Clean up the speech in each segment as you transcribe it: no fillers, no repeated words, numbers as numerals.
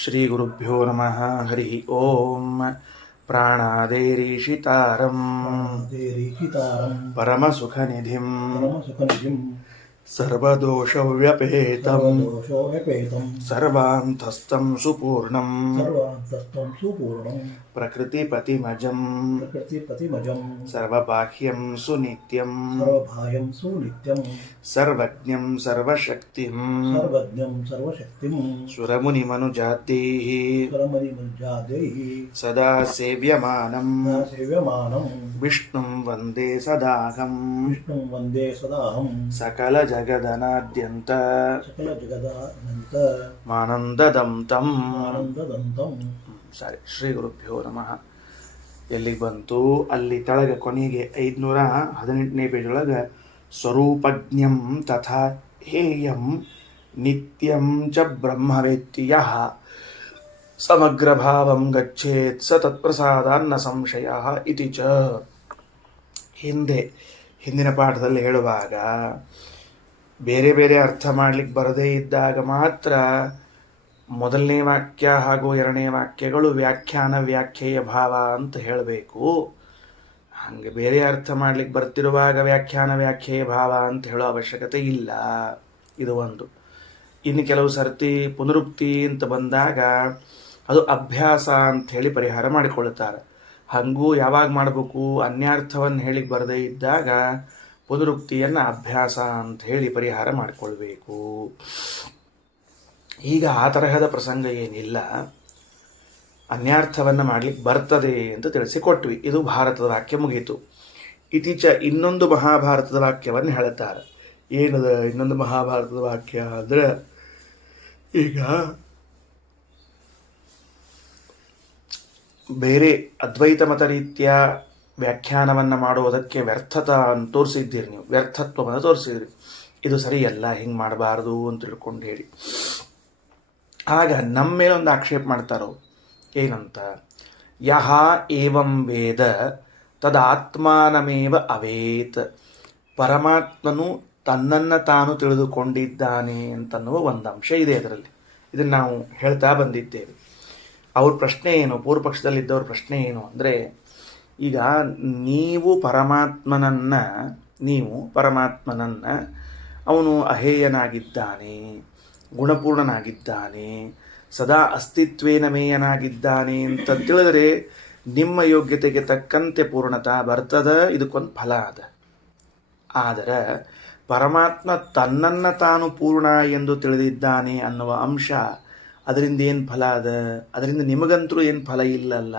ಶ್ರೀ ಗುರುಭ್ಯೋ ನಮಃ. ಹರಿ ಓಂ. ಪ್ರಾಣಾದೇರೀಶಿತಾರಂ ಪರಮಸುಖನಿಧಿಂ ಸರ್ವದೋಷವ್ಯಪೇತಂ ಸರ್ವಾಂತಸ್ಥಂ ಸುಪೂರ್ಣಂ ಪ್ರಕೃತಿಪತಿಮಜಂ ಸರ್ವಬಾಹ್ಯಂ ಸುನಿತ್ಯಂ ಸರ್ವಜ್ಞಂ ಸರ್ವಶಕ್ತಿಂ ಸುರಮುನಿಮನುಜಾತೈಃ ಸದಾ ಸೇವ್ಯಮಾನಂ ವಿಷ್ಣುಂ ವಂದೇ ಸದಾಹಂ ಸಕಲ ಜಗದನಾದ್ಯಂತ ಮಾನಂದದಂ ತಂ. ಸರಿ, ಶ್ರೀ ಗುರುಭ್ಯೋ ನಮಃ. ಎಲ್ಲಿಗೆ ಬಂತು? ಅಲ್ಲಿ ತೆಳಗೆ ಕೊನೆಗೆ 518ನೇ ಪೇಜ್ ಒಳಗೆ ಸ್ವರೂಪಜ್ಞಂ ತಥಾ ಹೇಯಂ ನಿತ್ಯಂ ಚ ಬ್ರಹ್ಮವೇತ್ತಿ ಯಃ ಸಮಗ್ರಭಾವಂ ಗಚ್ಚೇತ್ ಸ ತತ್ಪ್ರಸಾದಾನ್ನ ಸಂಶಯಃ ಇತಿ ಚ. ಹಿಂದಿನ ಪಾಠದಲ್ಲಿ ಹೇಳುವಾಗ ಬೇರೆ ಬೇರೆ ಅರ್ಥ ಮಾಡಲಿಕ್ಕೆ ಬರದೇ ಇದ್ದಾಗ ಮಾತ್ರ ಮೊದಲನೇ ವಾಕ್ಯ ಹಾಗೂ ಎರಡನೇ ವಾಕ್ಯಗಳು ವ್ಯಾಖ್ಯಾನ ವ್ಯಾಖ್ಯೆಯ ಭಾವ ಅಂತ ಹೇಳಬೇಕು. ಹಾಗೆ ಬೇರೆ ಅರ್ಥ ಮಾಡಲಿಕ್ಕೆ ಬರ್ತಿರುವಾಗ ವ್ಯಾಖ್ಯಾನ ವ್ಯಾಖ್ಯೆಯ ಭಾವ ಅಂತ ಹೇಳೋ ಅವಶ್ಯಕತೆ ಇಲ್ಲ. ಇದು ಒಂದು. ಇನ್ನು ಕೆಲವು ಸರ್ತಿ ಪುನರುಕ್ತಿ ಅಂತ ಬಂದಾಗ ಅದು ಅಭ್ಯಾಸ ಅಂತ ಹೇಳಿ ಪರಿಹಾರ ಮಾಡಿಕೊಳ್ತಾರೆ. ಹಾಗೂ ಯಾವಾಗ ಮಾಡಬೇಕು? ಅನ್ಯಾರ್ಥವನ್ನು ಹೇಳಿಕ್ಕೆ ಬರದೇ ಇದ್ದಾಗ ಪುನರುಕ್ತಿಯನ್ನು ಅಭ್ಯಾಸ ಅಂತ ಹೇಳಿ ಪರಿಹಾರ ಮಾಡಿಕೊಳ್ಬೇಕು. ಈಗ ಆ ತರಹದ ಪ್ರಸಂಗ ಏನಿಲ್ಲ, ಅನ್ಯಾರ್ಥವನ್ನು ಮಾಡಲಿಕ್ಕೆ ಬರ್ತದೆ ಅಂತ ತಿಳಿಸಿಕೊಟ್ವಿ. ಇದು ಭಾರತದ ವಾಕ್ಯ ಮುಗೀತು. ಇತ್ತೀಚ ಇನ್ನೊಂದು ಮಹಾಭಾರತದ ವಾಕ್ಯವನ್ನು ಹೇಳುತ್ತಾರೆ. ಏನದ ಇನ್ನೊಂದು ಮಹಾಭಾರತದ ವಾಕ್ಯ ಅಂದರೆ, ಈಗ ಬೇರೆ ಅದ್ವೈತ ಮತ ರೀತಿಯ ವ್ಯಾಖ್ಯಾನವನ್ನು ಮಾಡುವುದಕ್ಕೆ ವ್ಯರ್ಥವನ್ನು ತೋರಿಸಿದ್ದೀರಿ, ನೀವು ವ್ಯರ್ಥತ್ವವನ್ನು ತೋರಿಸಿದ್ರಿ. ಇದು ಸರಿಯಲ್ಲ, ಹಿಂಗೆ ಮಾಡಬಾರ್ದು ಅಂತ ತಿಳ್ಕೊಂಡು ಹೇಳಿ. ಆಗ ನಮ್ಮ ಮೇಲೆ ಒಂದು ಆಕ್ಷೇಪ ಮಾಡ್ತಾರೋ ಏನಂತ, ಯಹ ಏವಂ ವೇದ ತದಾತ್ಮಾನಮೇವ ಅವೇತ್. ಪರಮಾತ್ಮನು ತನ್ನನ್ನು ತಾನು ತಿಳಿದುಕೊಂಡಿದ್ದಾನೆ ಅಂತನ್ನುವ ಒಂದು ಅಂಶ ಇದೆ ಅದರಲ್ಲಿ. ಇದನ್ನು ನಾವು ಹೇಳ್ತಾ ಬಂದಿದ್ದೇವೆ. ಅವ್ರ ಪ್ರಶ್ನೆ ಏನು, ಪೂರ್ವ ಪಕ್ಷದಲ್ಲಿದ್ದವ್ರ ಪ್ರಶ್ನೆ ಏನು ಅಂದರೆ, ಈಗ ನೀವು ಪರಮಾತ್ಮನನ್ನು ಅವನು ಅಹೇಯನಾಗಿದ್ದಾನೆ, ಗುಣಪೂರ್ಣನಾಗಿದ್ದಾನೆ, ಸದಾ ಅಸ್ತಿತ್ವೇನ ಮೇಯನಾಗಿದ್ದಾನೆ ಅಂತ ತಿಳಿದರೆ ನಿಮ್ಮ ಯೋಗ್ಯತೆಗೆ ತಕ್ಕಂತೆ ಪೂರ್ಣತಾ ಬರ್ತದ. ಇದಕ್ಕೊಂದು ಫಲ ಅದ. ಆದರೆ ಪರಮಾತ್ಮ ತನ್ನನ್ನು ತಾನು ಪೂರ್ಣ ಎಂದು ತಿಳಿದಿದ್ದಾನೆ ಅನ್ನುವ ಅಂಶ, ಅದರಿಂದ ಏನು ಫಲ ಅದ? ಅದರಿಂದ ನಿಮಗಂತರೂ ಏನು ಫಲ ಇಲ್ಲಲ್ಲ,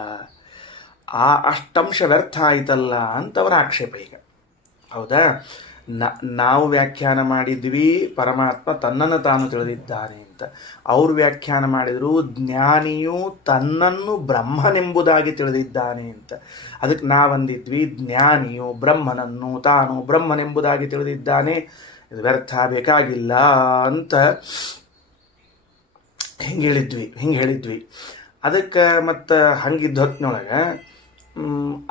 ಆ ಅಷ್ಟಂಶ ವ್ಯರ್ಥ ಆಯ್ತಲ್ಲ ಅಂತ ಅವರ ಆಕ್ಷೇಪ. ಈಗ ಹೌದಾ, ನಾವು ವ್ಯಾಖ್ಯಾನ ಮಾಡಿದ್ವಿ ಪರಮಾತ್ಮ ತನ್ನನ್ನು ತಾನು ತಿಳಿದಿದ್ದಾನೆ ಅಂತ. ಅವರು ವ್ಯಾಖ್ಯಾನ ಮಾಡಿದರು ಜ್ಞಾನಿಯು ತನ್ನನ್ನು ಬ್ರಹ್ಮನೆಂಬುದಾಗಿ ತಿಳಿದಿದ್ದಾನೆ ಅಂತ. ಅದಕ್ಕೆ ನಾವಂದಿದ್ವಿ ಜ್ಞಾನಿಯು ಬ್ರಹ್ಮನನ್ನು ತಾನು ಬ್ರಹ್ಮನೆಂಬುದಾಗಿ ತಿಳಿದಿದ್ದಾನೆ, ಇದು ವ್ಯರ್ಥ, ಬೇಕಾಗಿಲ್ಲ ಅಂತ ಹಿಂಗೆ ಹೇಳಿದ್ವಿ. ಅದಕ್ಕೆ ಮತ್ತು ಹಂಗಿದ್ದ ಹೊತ್ತಿನೊಳಗೆ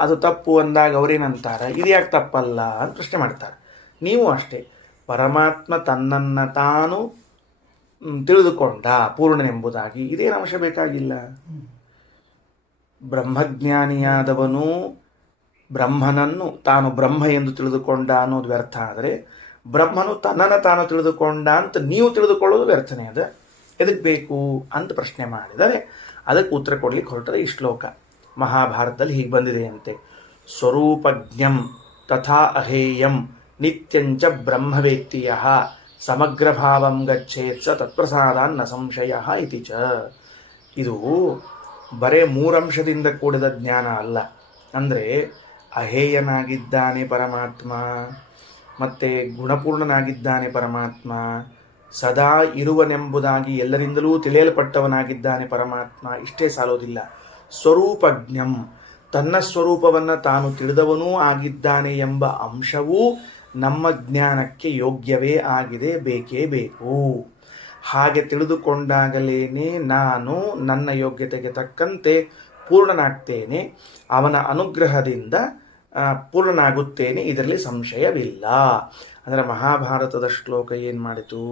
ಅದು ತಪ್ಪು ಅಂದಾಗ ಅವ್ರೇನಂತಾರೆ, ಇದು ಯಾಕೆ ತಪ್ಪಲ್ಲ ಅಂತ ಪ್ರಶ್ನೆ ಮಾಡ್ತಾರೆ. ನೀವು ಅಷ್ಟೇ, ಪರಮಾತ್ಮ ತನ್ನನ್ನು ತಾನು ತಿಳಿದುಕೊಂಡ ಪೂರ್ಣನೆಂಬುದಾಗಿ, ಇದೇನು ಅಂಶ ಬೇಕಾಗಿಲ್ಲ. ಬ್ರಹ್ಮಜ್ಞಾನಿಯಾದವನು ಬ್ರಹ್ಮನನ್ನು ತಾನು ಬ್ರಹ್ಮ ಎಂದು ತಿಳಿದುಕೊಂಡ ಅನ್ನೋದು ವ್ಯರ್ಥ. ಆದರೆ ಬ್ರಹ್ಮನು ತನ್ನನ್ನು ತಾನು ತಿಳಿದುಕೊಂಡ ಅಂತ ನೀವು ತಿಳಿದುಕೊಳ್ಳೋದು ವ್ಯರ್ಥನೇ ಅದ. ಎದಕ್ಕೆ ಬೇಕು ಅಂತ ಪ್ರಶ್ನೆ ಮಾಡಿದರೆ ಅದಕ್ಕೆ ಉತ್ತರ ಕೊಡ್ಲಿಕ್ಕೆ ಹೊರಟರೆ ಈ ಶ್ಲೋಕ ಮಹಾಭಾರತದಲ್ಲಿ ಹೀಗೆ ಬಂದಿದೆ ಅಂತೆ. ಸ್ವರೂಪಜ್ಞಂ ತಥಾ ಅಹೇಯಂ ನಿತ್ಯಂಚ ಬ್ರಹ್ಮವೇತ್ತಿ ಯಃ ಸಮಗ್ರಭಾವಂ ಗಚ್ಚೇತ್ ಸ ತತ್ಪ್ರಸಾದಾನ್ನ ಸಂಶಯಃ ಇತಿ ಚ. ಇದು ಬರೇ ಮೂರಂಶದಿಂದ ಕೂಡಿದ ಜ್ಞಾನ ಅಲ್ಲ. ಅಂದರೆ ಅಹೇಯನಾಗಿದ್ದಾನೆ ಪರಮಾತ್ಮ, ಮತ್ತು ಗುಣಪೂರ್ಣನಾಗಿದ್ದಾನೆ ಪರಮಾತ್ಮ, ಸದಾ ಇರುವನೆಂಬುದಾಗಿ ಎಲ್ಲರಿಂದಲೂ ತಿಳಿಯಲ್ಪಟ್ಟವನಾಗಿದ್ದಾನೆ ಪರಮಾತ್ಮ. ಇಷ್ಟೇ ಸಾಲೋದಿಲ್ಲ, ಸ್ವರೂಪಜ್ಞಂ, ತನ್ನ ಸ್ವರೂಪವನ್ನು ತಾನು ತಿಳಿದವನೂ ಆಗಿದ್ದಾನೆ ಎಂಬ ಅಂಶವೂ ನಮ್ಮ ಜ್ಞಾನಕ್ಕೆ ಯೋಗ್ಯವೇ ಆಗಿದೆ, ಬೇಕೇ ಬೇಕು. ಹಾಗೆ ತಿಳಿದುಕೊಂಡಾಗಲೇನೆ ನಾನು ನನ್ನ ಯೋಗ್ಯತೆಗೆ ತಕ್ಕಂತೆ ಪೂರ್ಣನಾಗ್ತೇನೆ, ಅವನ ಅನುಗ್ರಹದಿಂದ ಪೂರ್ಣನಾಗುತ್ತೇನೆ, ಇದರಲ್ಲಿ ಸಂಶಯವಿಲ್ಲ. ಅಂದರೆ ಮಹಾಭಾರತದ ಶ್ಲೋಕ ಏನು ಮಾಡಿತು?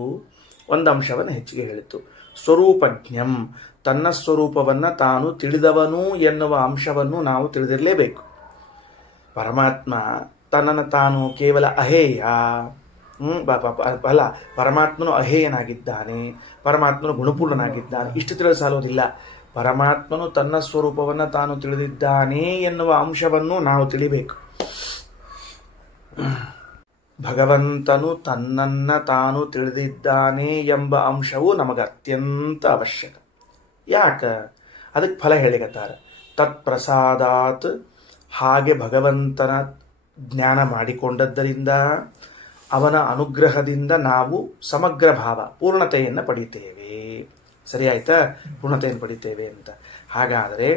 ಒಂದು ಅಂಶವನ್ನು ಹೆಚ್ಚಿಗೆ ಹೇಳಿತು. ಸ್ವರೂಪಜ್ಞಂ, ತನ್ನ ಸ್ವರೂಪವನ್ನು ತಾನು ತಿಳಿದವನು ಎನ್ನುವ ಅಂಶವನ್ನು ನಾವು ತಿಳಿದಿರಲೇಬೇಕು. ಪರಮಾತ್ಮ ತನ್ನನ್ನು ತಾನು ಕೇವಲ ಅಹೇಯ ಅಲ್ಲ, ಪರಮಾತ್ಮನು ಅಹೇಯನಾಗಿದ್ದಾನೆ, ಪರಮಾತ್ಮನು ಗುಣಪೂರ್ಣನಾಗಿದ್ದಾನೆ, ಇಷ್ಟು ತಿಳಿದು ಸಾಲೋದಿಲ್ಲ. ಪರಮಾತ್ಮನು ತನ್ನ ಸ್ವರೂಪವನ್ನು ತಾನು ತಿಳಿದಿದ್ದಾನೆ ಎನ್ನುವ ಅಂಶವನ್ನು ನಾವು ತಿಳಿಬೇಕು. ಭಗವಂತನು ತನ್ನನ್ನು ತಾನು ತಿಳಿದಿದ್ದಾನೆ ಎಂಬ ಅಂಶವು ನಮಗೆ ಅತ್ಯಂತ ಅವಶ್ಯಕ. ಯಾಕೆ? ಅದಕ್ಕೆ ಫಲ ಹೇಳಿಕತ್ತಾರೆ. ತತ್ಪ್ರಸಾದಾತ್, ಹಾಗೆ ಭಗವಂತನ ಜ್ಞಾನ ಮಾಡಿಕೊಂಡದ್ದರಿಂದ, ಅವನ ಅನುಗ್ರಹದಿಂದ ನಾವು ಸಮಗ್ರ ಭಾವ ಪೂರ್ಣತೆಯನ್ನು ಪಡಿತೇವೆ. ಸರಿ ಆಯ್ತಾ? ಪೂರ್ಣತೆಯನ್ನು ಪಡಿತೇವೆ ಅಂತ. ಹಾಗಾದರೆ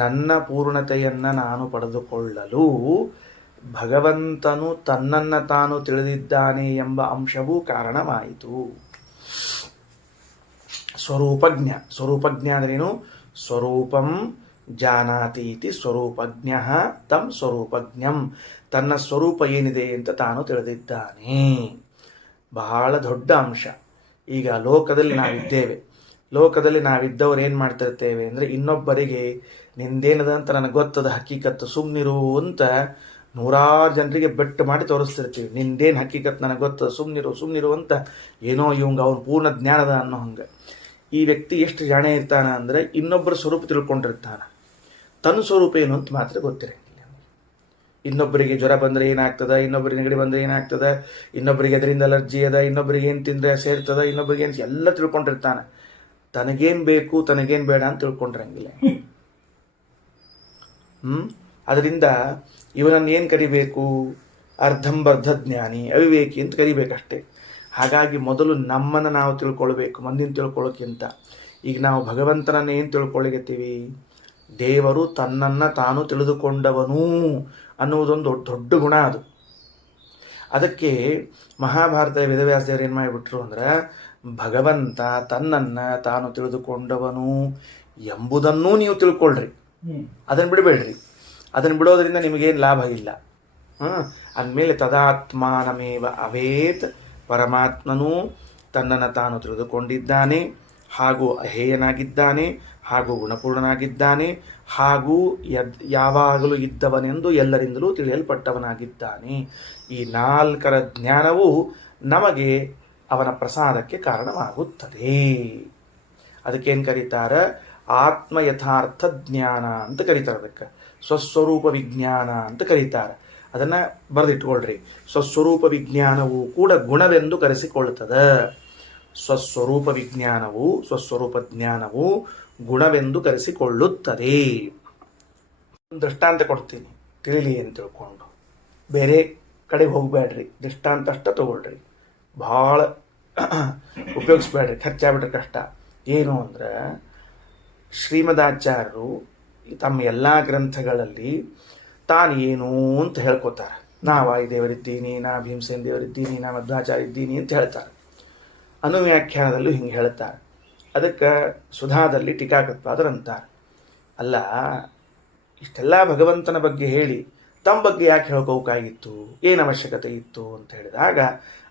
ನನ್ನ ಪೂರ್ಣತೆಯನ್ನು ನಾನು ಪಡೆದುಕೊಳ್ಳಲು ಭಗವಂತನು ತನ್ನನ್ನು ತಾನು ತಿಳಿದಿದ್ದಾನೆ ಎಂಬ ಅಂಶವೂ ಕಾರಣವಾಯಿತು. ಸ್ವರೂಪಜ್ಞ, ಸ್ವರೂಪಜ್ಞ ಅಂದ್ರೇನು? ಸ್ವರೂಪಂ ಜಾನಾತಿ ಇತಿ ಸ್ವರೂಪಜ್ಞ ತಂ ಸ್ವರೂಪಜ್ಞಂ, ತನ್ನ ಸ್ವರೂಪ ಏನಿದೆ ಅಂತ ತಾನು ತಿಳಿದಿದ್ದಾನೆ. ಬಹಳ ದೊಡ್ಡ ಅಂಶ. ಈಗ ಲೋಕದಲ್ಲಿ ನಾವಿದ್ದೇವೆ, ಲೋಕದಲ್ಲಿ ನಾವಿದ್ದವ್ರು ಏನು ಮಾಡ್ತಿರ್ತೇವೆ ಅಂದರೆ, ಇನ್ನೊಬ್ಬರಿಗೆ ನಿಂದೇನದ ಅಂತ ನನಗೆ ಗೊತ್ತದ ಹಕ್ಕೀಕತ್ತು, ಸುಮ್ಮನಿರು ಅಂತ ನೂರಾರು ಜನರಿಗೆ ಬೆಟ್ಟು ಮಾಡಿ ತೋರಿಸ್ತಿರ್ತೀವಿ. ನಿಂದೇನು ಹಕ್ಕೀಕತ್ತು ನನಗೆ ಗೊತ್ತದ, ಸುಮ್ಮನಿರು ಸುಮ್ಮನಿರು ಅಂತ. ಏನೋ ಇವಂಗ ಅವ್ನು ಪೂರ್ಣ ಜ್ಞಾನದ ಅನ್ನೋ ಹಂಗೆ. ಈ ವ್ಯಕ್ತಿ ಎಷ್ಟು ಜಾಣೆ ಇರ್ತಾನ ಅಂದರೆ, ಇನ್ನೊಬ್ಬರ ಸ್ವರೂಪ ತಿಳ್ಕೊಂಡಿರ್ತಾನೆ, ತನ್ನ ಸ್ವರೂಪ ಏನು ಅಂತ ಮಾತ್ರ ಗೊತ್ತಿರಂಗಿಲ್ಲ. ಇನ್ನೊಬ್ಬರಿಗೆ ಜ್ವರ ಬಂದರೆ ಏನಾಗ್ತದ, ಇನ್ನೊಬ್ಬರಿಗೆ ನೆಗಡಿ ಬಂದರೆ ಏನಾಗ್ತದ, ಇನ್ನೊಬ್ಬರಿಗೆ ಅದರಿಂದ ಅಲರ್ಜಿ ಅದ, ಇನ್ನೊಬ್ಬರಿಗೆ ಏನು ತಿಂದರೆ ಸೇರ್ತದ, ಇನ್ನೊಬ್ಬರಿಗೆ ಏನು ಎಲ್ಲ ತಿಳ್ಕೊಂಡಿರ್ತಾನೆ. ತನಗೇನು ಬೇಕು ತನಗೇನು ಬೇಡ ಅಂತ ತಿಳ್ಕೊಂಡಿರಂಗಿಲ್ಲ. ಅದರಿಂದ ಇವನನ್ನು ಏನು ಕರಿಬೇಕು? ಅರ್ಧಂಬರ್ಧ ಜ್ಞಾನಿ, ಅವಿವೇಕಿ ಅಂತ ಕರಿಬೇಕಷ್ಟೆ. ಹಾಗಾಗಿ ಮೊದಲು ನಮ್ಮನ್ನು ನಾವು ತಿಳ್ಕೊಳ್ಬೇಕು, ಮಂದಿನ ತಿಳ್ಕೊಳ್ಳೋಕ್ಕಿಂತ. ಈಗ ನಾವು ಭಗವಂತನನ್ನು ಏನು ತಿಳ್ಕೊಳ್ಳಿಗತ್ತೀವಿ? ದೇವರು ತನ್ನನ್ನು ತಾನು ತಿಳಿದುಕೊಂಡವನು ಅನ್ನುವುದೊಂದು ದೊಡ್ಡ ಗುಣ ಅದು. ಅದಕ್ಕೆ ಮಹಾಭಾರತ ವೇದವ್ಯಾಸದೇವರು ಏನು ಮಾಡಿಬಿಟ್ರು ಅಂದ್ರೆ, ಭಗವಂತ ತನ್ನನ್ನು ತಾನು ತಿಳಿದುಕೊಂಡವನು ಎಂಬುದನ್ನೂ ನೀವು ತಿಳ್ಕೊಳ್ರಿ, ಅದನ್ನು ಬಿಡಬೇಡ್ರಿ. ಅದನ್ನು ಬಿಡೋದ್ರಿಂದ ನಿಮಗೇನು ಲಾಭ ಇಲ್ಲ. ಅಂದಮೇಲೆ ತದಾತ್ಮಾನಮೇವ ಅವೇತ್, ಪರಮಾತ್ಮನು ತನ್ನನ್ನು ತಾನು ತಿಳಿದುಕೊಂಡಿದ್ದಾನೆ, ಹಾಗೂ ಅಹೇಯನಾಗಿದ್ದಾನೆ, ಹಾಗೂ ಗುಣಪೂರ್ಣನಾಗಿದ್ದಾನೆ, ಹಾಗೂ ಯಾವಾಗಲೂ ಇದ್ದವನೆಂದು ಎಲ್ಲರಿಂದಲೂ ತಿಳಿಯಲ್ಪಟ್ಟವನಾಗಿದ್ದಾನೆ. ಈ ನಾಲ್ಕರ ಜ್ಞಾನವು ನಮಗೆ ಅವನ ಪ್ರಸಾದಕ್ಕೆ ಕಾರಣವಾಗುತ್ತದೆ. ಅದಕ್ಕೇನು ಕರೀತಾರೆ? ಆತ್ಮ ಯಥಾರ್ಥ ಜ್ಞಾನ ಅಂತ ಕರೀತಾರೆ. ಅದಕ್ಕೆ ಸ್ವಸ್ವರೂಪ ವಿಜ್ಞಾನ ಅಂತ ಕರೀತಾರೆ. ಅದನ್ನು ಬರೆದಿಟ್ಕೊಳ್ರಿ. ಸ್ವಸ್ವರೂಪ ವಿಜ್ಞಾನವು ಕೂಡ ಗುಣವೆಂದು ಕರೆಸಿಕೊಳ್ಳುತ್ತದೆ. ಸ್ವಸ್ವರೂಪ ವಿಜ್ಞಾನವು, ಸ್ವಸ್ವರೂಪ ಜ್ಞಾನವು ಗುಣವೆಂದು ಕರೆಸಿಕೊಳ್ಳುತ್ತದೆ. ದೃಷ್ಟಾಂತ ಕೊಡ್ತೀನಿ ತಿಳಿಲಿ ಅಂತ ತಿಳ್ಕೊಂಡು, ಬೇರೆ ಕಡೆಗೆ ಹೋಗಬೇಡ್ರಿ, ದೃಷ್ಟಾಂತ ಅಷ್ಟ ತಗೊಳ್ರಿ, ಭಾಳ ಉಪಯೋಗಿಸ್ಬೇಡ್ರಿ, ಖರ್ಚಾಗ್ಬಿಟ್ರೆ ಕಷ್ಟ. ಏನು ಅಂದ್ರೆ, ಶ್ರೀಮದಾಚಾರ್ಯರು ತಮ್ಮ ಎಲ್ಲ ಗ್ರಂಥಗಳಲ್ಲಿ ತಾನು ಏನು ಅಂತ ಹೇಳ್ಕೊತಾರೆ. ನಾ ವಾಯುದೇವರಿದ್ದೀನಿ, ನಾ ಭೀಮಸೇನ ದೇವರಿದ್ದೀನಿ, ನಾ ಮಧ್ವಾಚಾರ್ಯ ಇದ್ದೀನಿ ಅಂತ ಹೇಳ್ತಾರೆ. ಅನುವ್ಯಾಖ್ಯಾನದಲ್ಲೂ ಹಿಂಗೆ ಹೇಳ್ತಾರೆ. ಅದಕ್ಕೆ ಸುಧಾದಲ್ಲಿ ಟೀಕಾಕೃತ್ಪಾದರು ಅಂತಾರೆ, ಅಲ್ಲ ಇಷ್ಟೆಲ್ಲ ಭಗವಂತನ ಬಗ್ಗೆ ಹೇಳಿ ತಮ್ಮ ಬಗ್ಗೆ ಯಾಕೆ ಹೇಳ್ಕೋಬೇಕಾಗಿತ್ತು, ಏನು ಅವಶ್ಯಕತೆ ಇತ್ತು ಅಂತ ಹೇಳಿದಾಗ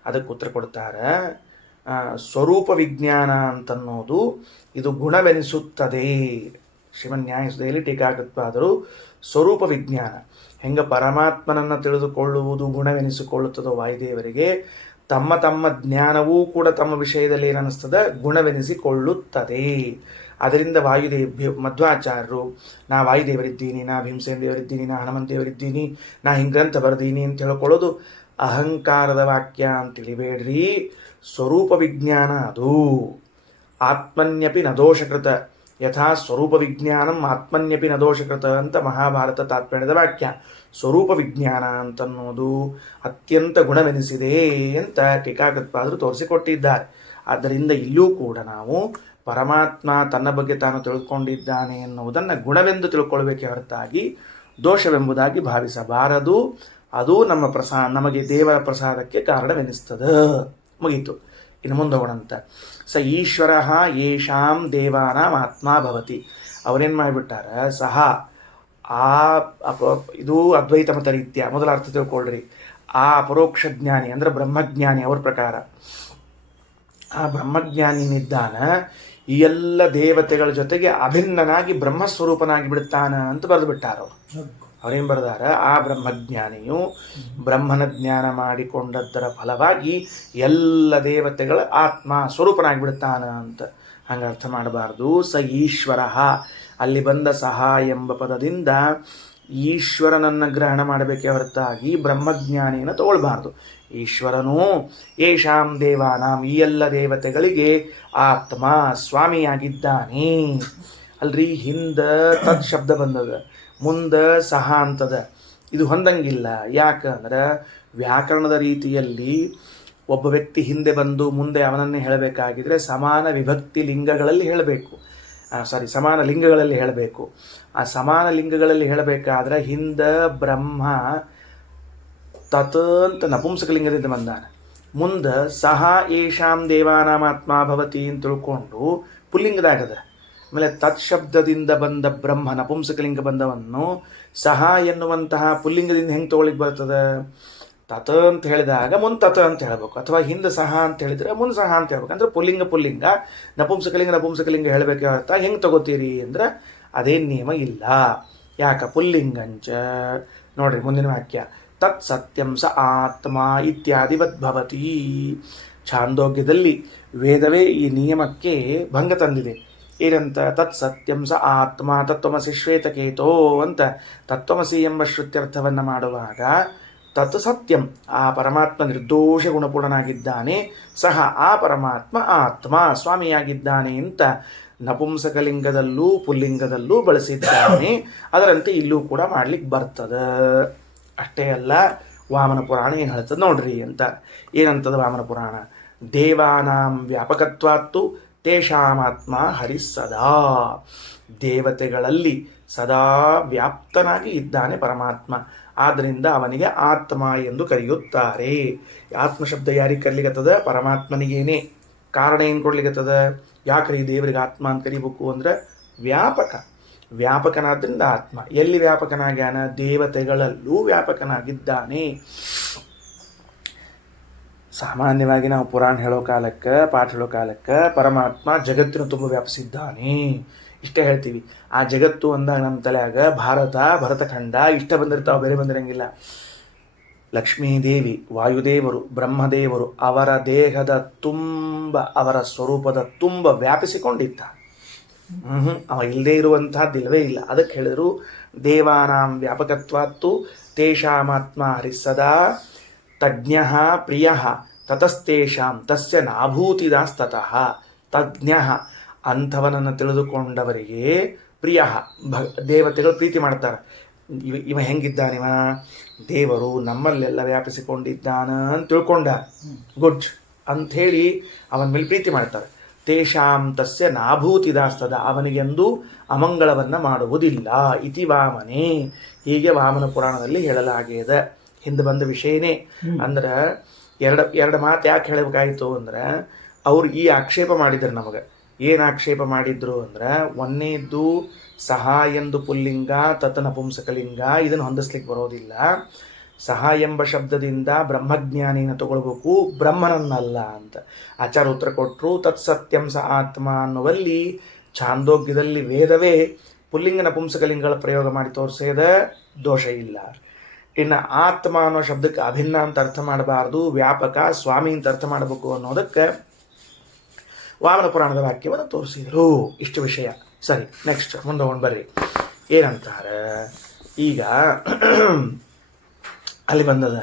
ಅದಕ್ಕೆ ಉತ್ತರ ಕೊಡ್ತಾರೆ. ಸ್ವರೂಪ ವಿಜ್ಞಾನ ಅಂತನ್ನೋದು ಇದು ಗುಣವೆನಿಸುತ್ತದೆ. ಶ್ರೀಮನ್ಯಾಯಸುಧೆಯಲ್ಲಿ ಟೀಕಾಕೃತ್ಪಾದರು ಸ್ವರೂಪ ವಿಜ್ಞಾನ ಹೆಂಗೆ ಪರಮಾತ್ಮನನ್ನು ತಿಳಿದುಕೊಳ್ಳುವುದು ಗುಣವೆನಿಸಿಕೊಳ್ಳುತ್ತದೋ ವಾಯುದೇವರಿಗೆ, ತಮ್ಮ ತಮ್ಮ ಜ್ಞಾನವೂ ಕೂಡ ತಮ್ಮ ವಿಷಯದಲ್ಲಿ ಏನನ್ನಿಸ್ತದೆ? ಗುಣವೆನಿಸಿಕೊಳ್ಳುತ್ತದೆ. ಅದರಿಂದ ಮಧ್ವಾಚಾರ್ಯರು ನಾ ವಾಯುದೇವರಿದ್ದೀನಿ, ನಾ ಭೀಮಸೇನ ದೇವರಿದ್ದೀನಿ, ನಾ ಹನುಮಂತ ದೇವರಿದ್ದೀನಿ, ನಾ ಹಿಂಗೆ ಗ್ರಂಥ ಬರೆದೀನಿ ಅಂತ ಹೇಳ್ಕೊಳ್ಳೋದು ಅಹಂಕಾರದ ವಾಕ್ಯ ಅಂತ ತಿಳಿಬೇಡ್ರಿ. ಸ್ವರೂಪ ವಿಜ್ಞಾನ ಅದು. ಆತ್ಮನ್ಯಪಿ ನದೋಷಕೃತ ಯಥಾ ಸ್ವರೂಪ ವಿಜ್ಞಾನಂ ಆತ್ಮನ್ಯಪಿ ನದೋಷಕೃತ ಅಂತ ಮಹಾಭಾರತ ತಾತ್ಪರ್ಯದ ವಾಕ್ಯ. ಸ್ವರೂಪ ವಿಜ್ಞಾನ ಅಂತನ್ನೋದು ಅತ್ಯಂತ ಗುಣವೆನಿಸಿದೆ ಅಂತ ಟೀಕಾಕೃತ್ಪಾದರು ತೋರಿಸಿಕೊಟ್ಟಿದ್ದಾರೆ. ಆದ್ದರಿಂದ ಇಲ್ಲೂ ಕೂಡ ನಾವು ಪರಮಾತ್ಮ ತನ್ನ ಬಗ್ಗೆ ತಾನು ತಿಳ್ಕೊಂಡಿದ್ದಾನೆ ಎನ್ನುವುದನ್ನು ಗುಣವೆಂದು ತಿಳ್ಕೊಳ್ಬೇಕೆ ಹೊರತಾಗಿ ದೋಷವೆಂಬುದಾಗಿ ಭಾವಿಸಬಾರದು. ಅದು ನಮಗೆ ದೇವರ ಪ್ರಸಾದಕ್ಕೆ ಕಾರಣವೆನಿಸ್ತದೆ. ಮುಗೀತು. ಇನ್ನು ಮುಂದೆ ಹೋಗೋಣಂತ. ಸ ಈಶ್ವರ ಯೇಷಾಂ ದೇವಾನಾಂ ಆತ್ಮ ಭವತಿ. ಅವರೇನು ಮಾಡಿಬಿಟ್ಟಾರ? ಸಹ ಇದು ಅದ್ವೈತ ಮತ ರೀತ್ಯ. ಮೊದಲ ಅರ್ಥ ತಿಳ್ಕೊಳ್ರಿ. ಆ ಅಪರೋಕ್ಷ ಜ್ಞಾನಿ ಅಂದರೆ ಬ್ರಹ್ಮಜ್ಞಾನಿ, ಅವ್ರ ಪ್ರಕಾರ ಆ ಬ್ರಹ್ಮಜ್ಞಾನಿನಿದ್ದಾನ ಈ ಎಲ್ಲ ದೇವತೆಗಳ ಜೊತೆಗೆ ಅಭಿನ್ನನಾಗಿ ಬ್ರಹ್ಮಸ್ವರೂಪನಾಗಿ ಬಿಡ್ತಾನ ಅಂತ ಬರೆದು ಬಿಟ್ಟಾರ ಅವ್ರೇನು ಬರೆದಾರ, ಆ ಬ್ರಹ್ಮಜ್ಞಾನಿಯು ಬ್ರಹ್ಮನ ಜ್ಞಾನ ಮಾಡಿಕೊಂಡದ್ದರ ಫಲವಾಗಿ ಎಲ್ಲ ದೇವತೆಗಳ ಆತ್ಮ ಸ್ವರೂಪನಾಗಿ ಬಿಡ್ತಾನ ಅಂತ. ಹಂಗೆ ಅರ್ಥ ಮಾಡಬಾರ್ದು. ಸ ಈಶ್ವರ, ಅಲ್ಲಿ ಬಂದ ಸಹ ಎಂಬ ಪದದಿಂದ ಈಶ್ವರನನ್ನು ಗ್ರಹಣ ಮಾಡಬೇಕೇ ಹೊರತಾಗಿ ಬ್ರಹ್ಮಜ್ಞಾನಿಯನ್ನು ತಗೊಳ್ಬಾರ್ದು. ಈಶ್ವರನು ಯೇಷಾಂ ದೇವಾನಾಂ, ಈ ಎಲ್ಲ ದೇವತೆಗಳಿಗೆ ಆತ್ಮ ಸ್ವಾಮಿಯಾಗಿದ್ದಾನೆ. ಅಲ್ರಿ, ಹಿಂದ ತತ್ ಶಬ್ದ ಬಂದದ, ಮುಂದೆ ಸಹ ಅಂತದ. ಇದು ಹೊಂದಂಗಿಲ್ಲ. ಯಾಕಂದ್ರೆ ವ್ಯಾಕರಣದ ರೀತಿಯಲ್ಲಿ ಒಬ್ಬ ವ್ಯಕ್ತಿ ಹಿಂದೆ ಬಂದು ಮುಂದೆ ಅವನನ್ನೇ ಹೇಳಬೇಕಾಗಿದ್ರೆ ಸಮಾನ ವಿಭಕ್ತಿ ಲಿಂಗಗಳಲ್ಲಿ ಹೇಳಬೇಕು. ಸಮಾನ ಲಿಂಗಗಳಲ್ಲಿ ಹೇಳಬೇಕು. ಆ ಸಮಾನ ಲಿಂಗಗಳಲ್ಲಿ ಹೇಳಬೇಕಾದ್ರೆ ಹಿಂದ ಬ್ರಹ್ಮ ತತ್ ಅಂತ ನಪುಂಸಕಲಿಂಗದಿಂದ ಬಂದಾನ, ಮುಂದೆ ಸಹ ಯೇಷಾಂ ದೇವಾನಾಮಾತ್ಮ ಭವತಿ ಅಂತ ತಿಳ್ಕೊಂಡು ಪುಲ್ಲಿಂಗದಾಗದ. ಆಮೇಲೆ ತತ್ ಶಬ್ದದಿಂದ ಬಂದ ಬ್ರಹ್ಮ ನಪುಂಸಕಲಿಂಗ ಬಂದವನ್ನು ಸಹ ಎನ್ನುವಂತಹ ಪುಲ್ಲಿಂಗದಿಂದ ಹೆಂಗೆ ತಗೊಳ್ಳಿಕ್ಕೆ ಬರ್ತದೆ? ತತ ಅಂತ ಹೇಳಿದಾಗ ಮುಂದೆ ತತ ಅಂತ ಹೇಳಬೇಕು, ಅಥವಾ ಹಿಂದೆ ಸಹ ಅಂತ ಹೇಳಿದ್ರೆ ಮುಂದೆ ಸಹ ಅಂತ ಹೇಳ್ಬೇಕು. ಅಂದ್ರೆ ಪುಲ್ಲಿಂಗ ನಪುಂಸಕಲಿಂಗ ಹೇಳಬೇಕೆ ಹೊರತ ಹೆಂಗೆ ತಗೋತೀರಿ ಅಂದ್ರೆ ಅದೇನು ನಿಯಮ ಇಲ್ಲ. ಯಾಕ? ಪುಲ್ಲಿಂಗಂಚ ನೋಡ್ರಿ ಮುಂದಿನ ವಾಕ್ಯ, ತತ್ ಸತ್ಯಂ ಸ ಆತ್ಮ ಇತ್ಯಾದಿವದ್ಭವತಿ. ಛಾಂದೋಗ್ಯದಲ್ಲಿ ವೇದವೇ ಈ ನಿಯಮಕ್ಕೆ ಭಂಗ ತಂದಿದೆ. ಏನಂತ? ತತ್ ಸತ್ಯಂ ಸ ಆತ್ಮ ತತ್ವಮಸಿ ಶ್ವೇತಕೇತೋ ಅಂತ ತತ್ವಮಸಿ ಎಂಬ ಶ್ರುತ್ಯರ್ಥವನ್ನು ಮಾಡುವಾಗ ತತ್ ಸತ್ಯಂ, ಆ ಪರಮಾತ್ಮ ನಿರ್ದೋಷ ಗುಣಪೂರ್ಣನಾಗಿದ್ದಾನೆ, ಸಹ ಆ ಪರಮಾತ್ಮ ಆತ್ಮ ಸ್ವಾಮಿಯಾಗಿದ್ದಾನೆ ಅಂತ ನಪುಂಸಕಲಿಂಗದಲ್ಲೂ ಪುಲ್ಲಿಂಗದಲ್ಲೂ ಬಳಸಿದ್ದಾನೆ. ಅದರಂತೆ ಇಲ್ಲೂ ಕೂಡ ಮಾಡ್ಲಿಕ್ಕೆ ಬರ್ತದ. ಅಷ್ಟೇ ಅಲ್ಲ, ವಾಮನ ಪುರಾಣ ಏನು ಹೇಳ್ತದೆ ನೋಡ್ರಿ ಅಂತ. ಏನಂತದ ವಾಮನ ಪುರಾಣ? ದೇವಾನಾಂ ವ್ಯಾಪಕತ್ವಾತ್ತು ತೇಷಾಮಾತ್ಮ ಹರಿಸ್ಸದಾ. ದೇವತೆಗಳಲ್ಲಿ ಸದಾ ವ್ಯಾಪ್ತನಾಗಿ ಇದ್ದಾನೆ ಪರಮಾತ್ಮ, ಆದ್ದರಿಂದ ಅವನಿಗೆ ಆತ್ಮ ಎಂದು ಕರೆಯುತ್ತಾರೆ. ಆತ್ಮ ಶಬ್ದ ಯಾರಿಗೆ ಕರೀಲಿಕ್ಕತ್ತದ? ಪರಮಾತ್ಮನಿಗೇನೆ. ಕಾರಣ ಏನು ಕೊಡ್ಲಿಕ್ಕತ್ತದ? ಯಾಕ್ರಿ ದೇವರಿಗೆ ಆತ್ಮ ಅಂತ ಕರಿಬೇಕು ಅಂದ್ರೆ ವ್ಯಾಪಕನಾದ್ರಿಂದ ಆತ್ಮ. ಎಲ್ಲಿ ವ್ಯಾಪಕನಾಗ್ಯಾನ? ದೇವತೆಗಳಲ್ಲೂ ವ್ಯಾಪಕನಾಗಿದ್ದಾನೆ. ಸಾಮಾನ್ಯವಾಗಿ ನಾವು ಪುರಾಣ ಹೇಳೋ ಕಾಲಕ್ಕೆ, ಪಾಠ ಹೇಳೋ ಕಾಲಕ್ಕೆ ಪರಮಾತ್ಮ ಜಗತ್ತಿನ ತುಂಬ ವ್ಯಾಪಿಸಿದ್ದಾನೆ ಇಷ್ಟೇ ಹೇಳ್ತೀವಿ. ಆ ಜಗತ್ತು ಅಂದಾಗ ನಮ್ಮ ತಲೆಯಾಗ ಭರತಖಂಡ ಇಷ್ಟ ಬಂದಿರ್ತಾವೆ, ಬೇರೆ ಬಂದಿರಂಗಿಲ್ಲ. ಲಕ್ಷ್ಮೀದೇವಿ, ವಾಯುದೇವರು, ಬ್ರಹ್ಮದೇವರು ಅವರ ದೇಹದ ತುಂಬ, ಅವರ ಸ್ವರೂಪದ ತುಂಬ ವ್ಯಾಪಿಸಿಕೊಂಡಿದ್ದ. ಅವ ಇಲ್ಲದೆ ಇರುವಂತಹದ್ದಿಲ್ಲವೇ ಇಲ್ಲ. ಅದಕ್ಕೆ ಹೇಳಿದ್ರು ದೇವಾನಾಂ ವ್ಯಾಪಕತ್ವಾತ್ತು ತೇಷಾಮಾತ್ಮ ಹರಿಸ್ಸದಾ ತಜ್ಞ ಪ್ರಿಯ ತತಸ್ತೇಷಾಂ ತಸ್ಯ ನಾಭೂತಿದಾಸ್ತತಃ. ತಜ್ಞ, ಅಂಥವನನ್ನು ತಿಳಿದುಕೊಂಡವರಿಗೆ ಪ್ರಿಯ, ದೇವತೆಗಳು ಪ್ರೀತಿ ಮಾಡ್ತಾರೆ. ಇವ ಹೆಂಗಿದ್ದಾನಿವ? ದೇವರು ನಮ್ಮಲ್ಲೆಲ್ಲ ವ್ಯಾಪಿಸಿಕೊಂಡಿದ್ದಾನ ಅಂತ ತಿಳ್ಕೊಂಡ, ಗುಡ್ ಅಂಥೇಳಿ ಅವನ ಮೇಲೆ ಪ್ರೀತಿ ಮಾಡ್ತಾರೆ. ತೇಷಾಂ ತಸ್ಯ ನಾಭೂತಿದಾಸ್ತದ, ಅವನಿಗೆಂದು ಅಮಂಗಳವನ್ನು ಮಾಡುವುದಿಲ್ಲ. ಇತಿ ವಾಮನೆ, ಹೀಗೆ ವಾಮನ ಪುರಾಣದಲ್ಲಿ ಹೇಳಲಾಗಿದೆ. ಹಿಂದೆ ಬಂದ ವಿಷಯನೇ. ಅಂದ್ರೆ ಎರಡು ಮಾತು ಯಾಕೆ ಹೇಳಬೇಕಾಯಿತು ಅಂದ್ರೆ, ಅವ್ರು ಈ ಆಕ್ಷೇಪ ಮಾಡಿದ್ರು ನಮಗೆ. ಏನು ಆಕ್ಷೇಪ ಮಾಡಿದ್ರು ಅಂದ್ರೆ, ಒಂದೇದ್ದು ಸಹ ಎಂದು ಪುಲ್ಲಿಂಗ, ತತ್ ನಪುಂಸಕಲಿಂಗ, ಇದನ್ನು ಹೊಂದಿಸ್ಲಿಕ್ಕೆ ಬರೋದಿಲ್ಲ. ಸಹ ಎಂಬ ಶಬ್ದದಿಂದ ಬ್ರಹ್ಮಜ್ಞಾನಿನ ತಗೊಳ್ಬೇಕು, ಬ್ರಹ್ಮನನ್ನಲ್ಲ ಅಂತ ಆಚಾರ್ಯ ಉತ್ತರ ಕೊಟ್ಟರು. ತತ್ ಸತ್ಯಂ ಸ ಆತ್ಮ ಅನ್ನುವಲ್ಲಿ ಛಾಂದೋಗ್ಯದಲ್ಲಿ ವೇದವೇ ಪುಲ್ಲಿಂಗ ನಪುಂಸಕಲಿಂಗಗಳ ಪ್ರಯೋಗ ಮಾಡಿ ತೋರಿಸೇದ ದೋಷ ಇಲ್ಲ. ಇನ್ನು ಆತ್ಮ ಅನ್ನೋ ಶಬ್ದಕ್ಕೆ ಅಭಿನ್ನ ಅಂತ ಅರ್ಥ ಮಾಡಬಾರ್ದು, ವ್ಯಾಪಕ ಸ್ವಾಮಿ ಅಂತ ಅರ್ಥ ಮಾಡಬೇಕು ಅನ್ನೋದಕ್ಕೆ ವಾಮನ ಪುರಾಣದ ವಾಕ್ಯವನ್ನು ತೋರಿಸಿದರು. ಇಷ್ಟು ವಿಷಯ. ಸರಿ, ನೆಕ್ಸ್ಟ್ ಮುಂದೋಗೊಂಡು ಬರ್ರಿ. ಏನಂತಾರೆ ಈಗ? ಅಲ್ಲಿ ಬಂದದ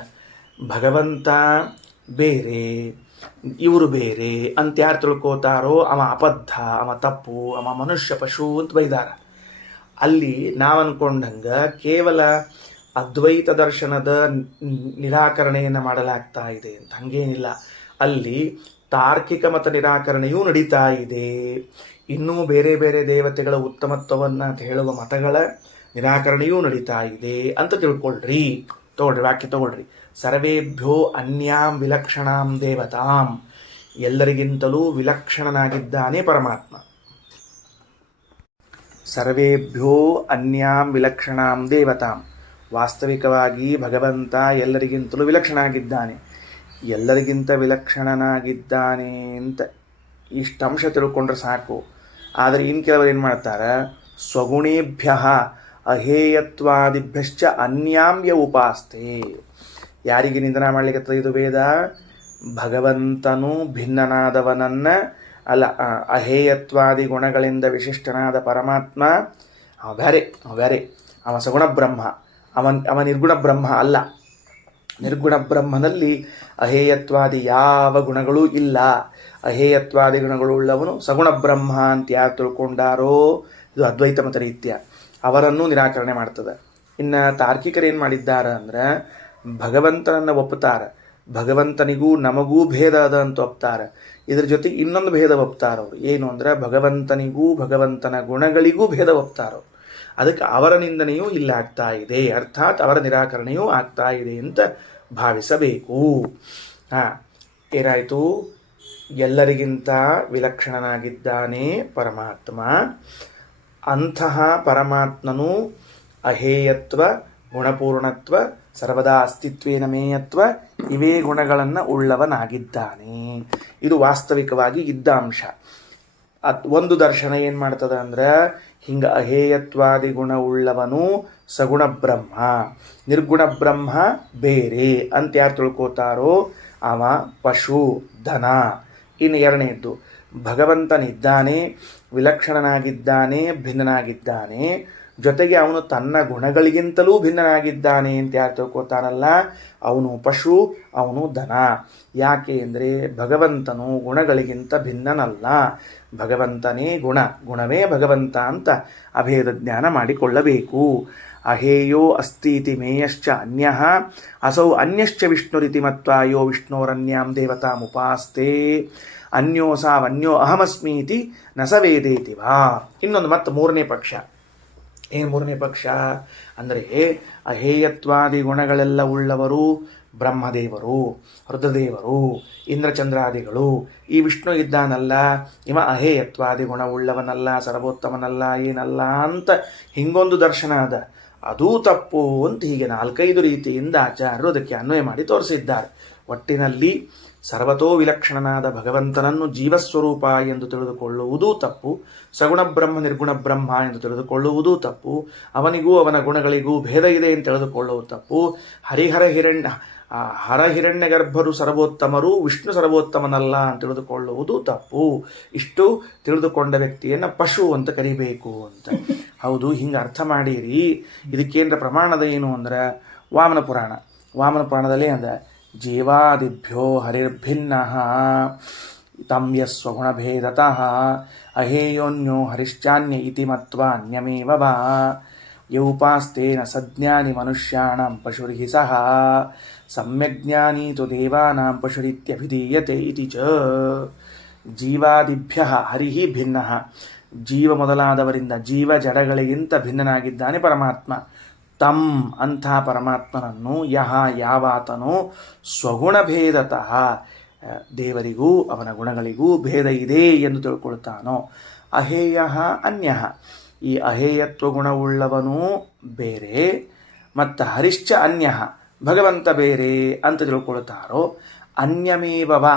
ಭಗವಂತ ಬೇರೆ, ಇವರು ಬೇರೆ ಅಂತ ಯಾರು ತಿಳ್ಕೋತಾರೋ ಅವ ಅಬದ್ಧ, ಅವ ತಪ್ಪು, ಅವ ಮನುಷ್ಯ ಪಶು ಅಂತ ಬೈದಾರ. ಅಲ್ಲಿ ನಾವು ಅನ್ಕೊಂಡಂಗ ಕೇವಲ ಅದ್ವೈತ ದರ್ಶನದ ನಿರಾಕರಣೆಯನ್ನು ಮಾಡಲಾಗ್ತಾ ಇದೆ ಅಂತ ಹಂಗೇನಿಲ್ಲ. ಅಲ್ಲಿ ತಾರ್ಕಿಕ ಮತ ನಿರಾಕರಣೆಯೂ ನಡೀತಾ ಇದೆ. ಇನ್ನೂ ಬೇರೆ ಬೇರೆ ದೇವತೆಗಳ ಉತ್ತಮತ್ವವನ್ನು ಹೇಳುವ ಮತಗಳ ನಿರಾಕರಣೆಯೂ ನಡೀತಾ ಇದೆ ಅಂತ ತಿಳ್ಕೊಳ್ರಿ. ತಗೊಳ್ರಿ, ವಾಕ್ಯ ತಗೊಳ್ರಿ. ಸರ್ವೇಭ್ಯೋ ಅನ್ಯಾಂ ವಿಲಕ್ಷಣಾಂ ದೇವತಾಂ, ಎಲ್ಲರಿಗಿಂತಲೂ ವಿಲಕ್ಷಣನಾಗಿದ್ದಾನೆ ಪರಮಾತ್ಮ. ಸರ್ವೇಭ್ಯೋ ಅನ್ಯಾಂ ವಿಲಕ್ಷಣಾಂ ದೇವತಾಂ, ವಾಸ್ತವಿಕವಾಗಿ ಭಗವಂತ ಎಲ್ಲರಿಗಿಂತಲೂ ವಿಲಕ್ಷಣನಾಗಿದ್ದಾನೆ. ಎಲ್ಲರಿಗಿಂತ ವಿಲಕ್ಷಣನಾಗಿದ್ದಾನೆ ಅಂತ ಇಷ್ಟಂಶ ತಿಳ್ಕೊಂಡ್ರೆ ಸಾಕು. ಆದರೆ ಇನ್ನು ಕೆಲವರು ಏನು ಮಾಡ್ತಾರೆ, ಸ್ವಗುಣೇಭ್ಯ ಅಹೇಯತ್ವಾದಿಭ್ಯಶ್ಚ ಅನ್ಯಾಮ್ಯ ಉಪಾಸ್ತೆ. ಯಾರಿಗೆ ನಿಂದನ ಮಾಡ್ಲಿಕ್ಕೆ ಇದು ವೇದ? ಭಗವಂತನು ಭಿನ್ನನಾದವನನ್ನ ಅಲ್ಲ, ಅಹೇಯತ್ವಾದಿ ಗುಣಗಳಿಂದ ವಿಶಿಷ್ಟನಾದ ಪರಮಾತ್ಮ ಅವ ಬೇರೆ. ಅವ ಸಗುಣ ಬ್ರಹ್ಮ, ಅವ ನಿರ್ಗುಣ ಬ್ರಹ್ಮ ಅಲ್ಲ. ನಿರ್ಗುಣ ಬ್ರಹ್ಮನಲ್ಲಿ ಅಹೇಯತ್ವಾದಿ ಯಾವ ಗುಣಗಳೂ ಇಲ್ಲ. ಅಹೇಯತ್ವಾದಿ ಗುಣಗಳು ಉಳ್ಳವನು ಸಗುಣ ಬ್ರಹ್ಮ ಅಂತ ಯಾರು ತಿಳ್ಕೊಂಡಾರೋ, ಇದು ಅದ್ವೈತ ಮತ ರೀತ್ಯ, ಅವರನ್ನು ನಿರಾಕರಣೆ ಮಾಡ್ತದೆ. ಇನ್ನು ತಾರ್ಕಿಕರು ಏನು ಮಾಡಿದ್ದಾರೆ ಅಂದ್ರೆ, ಭಗವಂತನನ್ನು ಒಪ್ಪುತ್ತಾರೆ, ಭಗವಂತನಿಗೂ ನಮಗೂ ಭೇದ ಅದ ಅಂತ ಒಪ್ತಾರೆ. ಇದ್ರ ಜೊತೆಗೆ ಇನ್ನೊಂದು ಭೇದ ಒಪ್ತಾರವ್ರು, ಏನು ಅಂದ್ರೆ ಭಗವಂತನಿಗೂ ಭಗವಂತನ ಗುಣಗಳಿಗೂ ಭೇದ ಒಪ್ತಾರವ್ರು. ಅದಕ್ಕೆ ಅವರ ನಿಂದನೆಯೂ ಇಲ್ಲ ಆಗ್ತಾ ಇದೆ, ಅರ್ಥಾತ್ ಅವರ ನಿರಾಕರಣೆಯೂ ಆಗ್ತಾ ಇದೆ ಅಂತ ಭಾವಿಸಬೇಕು. ಏನಾಯಿತು? ಎಲ್ಲರಿಗಿಂತ ವಿಲಕ್ಷಣನಾಗಿದ್ದಾನೆ ಪರಮಾತ್ಮ. ಅಂತಹ ಪರಮಾತ್ಮನು ಅಹೇಯತ್ವ, ಗುಣಪೂರ್ಣತ್ವ, ಸರ್ವದಾ ಅಸ್ತಿತ್ವೇನ ಮೇಯತ್ವ ಇವೇ ಗುಣಗಳನ್ನು ಉಳ್ಳವನಾಗಿದ್ದಾನೆ. ಇದು ವಾಸ್ತವಿಕವಾಗಿ ಇದ್ದ ಅಂಶ. ಒಂದು ದರ್ಶನ ಏನು ಮಾಡ್ತದೆ ಅಂದ್ರೆ, ಹಿಂಗೆ ಅಹೇಯತ್ವಾದಿ ಗುಣ ಉಳ್ಳವನು ಸಗುಣ ಬ್ರಹ್ಮ, ನಿರ್ಗುಣ ಬ್ರಹ್ಮ ಬೇರೆ ಅಂತ ಯಾರು ತಿಳ್ಕೋತಾರೋ ಅವ ಪಶು, ಧನ. ಇನ್ನು ಎರಡನೇದ್ದು, ಭಗವಂತನಿದ್ದಾನೆ, ವಿಲಕ್ಷಣನಾಗಿದ್ದಾನೆ, ಭಿನ್ನನಾಗಿದ್ದಾನೆ, ಜೊತೆಗೆ ಅವನು ತನ್ನ ಗುಣಗಳಿಗಿಂತಲೂ ಭಿನ್ನನಾಗಿದ್ದಾನೆ ಅಂತ ಯಾರು ತಿಳ್ಕೋತಾನಲ್ಲ ಅವನು ಪಶು, ಅವನು ಧನ. ಯಾಕೆ ಅಂದರೆ ಭಗವಂತನು ಗುಣಗಳಿಗಿಂತ ಭಿನ್ನನಲ್ಲ, ಭಗವಂತನೇ ಗುಣ, ಗುಣವೇ ಭಗವಂತ ಅಂತ ಅಭೇದ ಜ್ಞಾನ ಮಾಡಿಕೊಳ್ಳಬೇಕು. ಅಹೇಯೋ ಅಸ್ತೀತಿ ಮೇಯಶ್ಚ ಅನ್ಯಃ ಅಸೌ ಅನ್ಯಶ್ಚ ವಿಷ್ಣುರಿತಿ ಮತ್ವಾ ಯೋ ವಿಷ್ಣೋರನ್ಯಾಂ ದೇವತಾಮುಪಾಸ್ತೆ ಅನ್ಯೋಸಾವನ್ಯೋ ಅಹಮಸ್ಮೀತಿ ನ ಸ ವೇದೇತಿ ವಾ. ಇನ್ನೊಂದು ಮತ್ತೆ ಮೂರನೇ ಪಕ್ಷ. ಏನು ಮೂರನೇ ಪಕ್ಷ ಅಂದರೆ, ಅಹೇಯತ್ವಾದಿ ಗುಣಗಳೆಲ್ಲ ಉಳ್ಳವರು ಬ್ರಹ್ಮದೇವರು, ರುದ್ರದೇವರು, ಇಂದ್ರಚಂದ್ರಾದಿಗಳು. ಈ ವಿಷ್ಣು ಇದ್ದಾನಲ್ಲ ಇವ ಅಹೇಯತ್ವಾದಿ ಗುಣ ಉಳ್ಳವನಲ್ಲ, ಸರ್ವೋತ್ತಮನಲ್ಲ, ಏನಲ್ಲ ಅಂತ ಹಿಂಗೊಂದು ದರ್ಶನ ಅದ. ಅದೂ ತಪ್ಪು ಅಂತ ಹೀಗೆ 4-5 ರೀತಿಯಿಂದ ಆಚಾರ್ಯರು ಅದಕ್ಕೆ ಅನ್ವಯ ಮಾಡಿ ತೋರಿಸಿದ್ದಾರೆ. ಒಟ್ಟಿನಲ್ಲಿ ಸರ್ವತೋ ವಿಲಕ್ಷಣನಾದ ಭಗವಂತನನ್ನು ಜೀವಸ್ವರೂಪ ಎಂದು ತಿಳಿದುಕೊಳ್ಳುವುದೂ ತಪ್ಪು, ಸಗುಣ ಬ್ರಹ್ಮ ನಿರ್ಗುಣ ಬ್ರಹ್ಮ ಎಂದು ತಿಳಿದುಕೊಳ್ಳುವುದೂ ತಪ್ಪು, ಅವನಿಗೂ ಅವನ ಗುಣಗಳಿಗೂ ಭೇದ ಇದೆ ಎಂದು ತಿಳಿದುಕೊಳ್ಳುವುದು ತಪ್ಪು, ಹರಹಿರಣ್ಯ ಗರ್ಭರು ಸರ್ವೋತ್ತಮರು, ವಿಷ್ಣು ಸರ್ವೋತ್ತಮನಲ್ಲ ಅಂತ ತಿಳಿದುಕೊಳ್ಳುವುದು ತಪ್ಪು. ಇಷ್ಟು ತಿಳಿದುಕೊಂಡ ವ್ಯಕ್ತಿಯನ್ನು ಪಶು ಅಂತ ಕರಿಬೇಕು ಅಂತ. ಹೌದು, ಹಿಂಗೆ ಅರ್ಥ ಮಾಡಿರಿ. ಇದಕ್ಕೇಂದ್ರ ಪ್ರಮಾಣದ ಏನು ಅಂದ್ರೆ ವಾಮನ ಪುರಾಣ. ವಾಮನ ಪುರಾಣದಲ್ಲಿ ಅಂದ, ಜೀವಾದಿಭ್ಯೋ ಹರಿರ್ಭಿನ್ನ ತಂ ಯಸ್ವಗುಣಭೇದತಃ ಅಹೇಯೋನ್ಯೋ ಹರಿಶ್ಚಾನ್ಯ ಇತಿ ಮತ್ವಾ ಅನ್ಯಮೇವ ವಾ ಯೌಪಾಸ್ತೇನ ಸಜ್ಞಾನಿ ಮನುಷ್ಯಾಣಂ ಪಶುರ್ಹಿ ಸಹ ಸಮ್ಯಜ್ಞಾನಿ ತು ದೇವಾನಾಂ ಪಶುರಿತ್ಯಭಿಧೀಯತೆ ಇತಿ ಚ. ಜೀವಾದಿಭ್ಯ ಹರಿಹಿ ಭಿನ್ನ, ಜೀವ ಮೊದಲಾದವರಿಂದ, ಜೀವ ಜಡಗಳಿಗಿಂತ ಭಿನ್ನನಾಗಿದ್ದಾನೆ ಪರಮಾತ್ಮ. ತಂ ಅಂಥ ಪರಮಾತ್ಮನನ್ನು ಯಹ ಯಾವಾತನು ಸ್ವಗುಣಭೇದತಃ ದೇವರಿಗೂ ಅವನ ಗುಣಗಳಿಗೂ ಭೇದ ಇದೆ ಎಂದು ತಿಳ್ಕೊಳ್ತಾನೋ, ಅಹೇಯ ಅನ್ಯ, ಈ ಅಹೇಯತ್ವ ಗುಣವುಳ್ಳವನು ಬೇರೆ ಮತ್ತು ಹರಿಶ್ಚ ಅನ್ಯ ಭಗವಂತ ಬೇರೆ ಅಂತ ತಿಳ್ಕೊಳ್ತಾರೋ, ಅನ್ಯಮೇವವ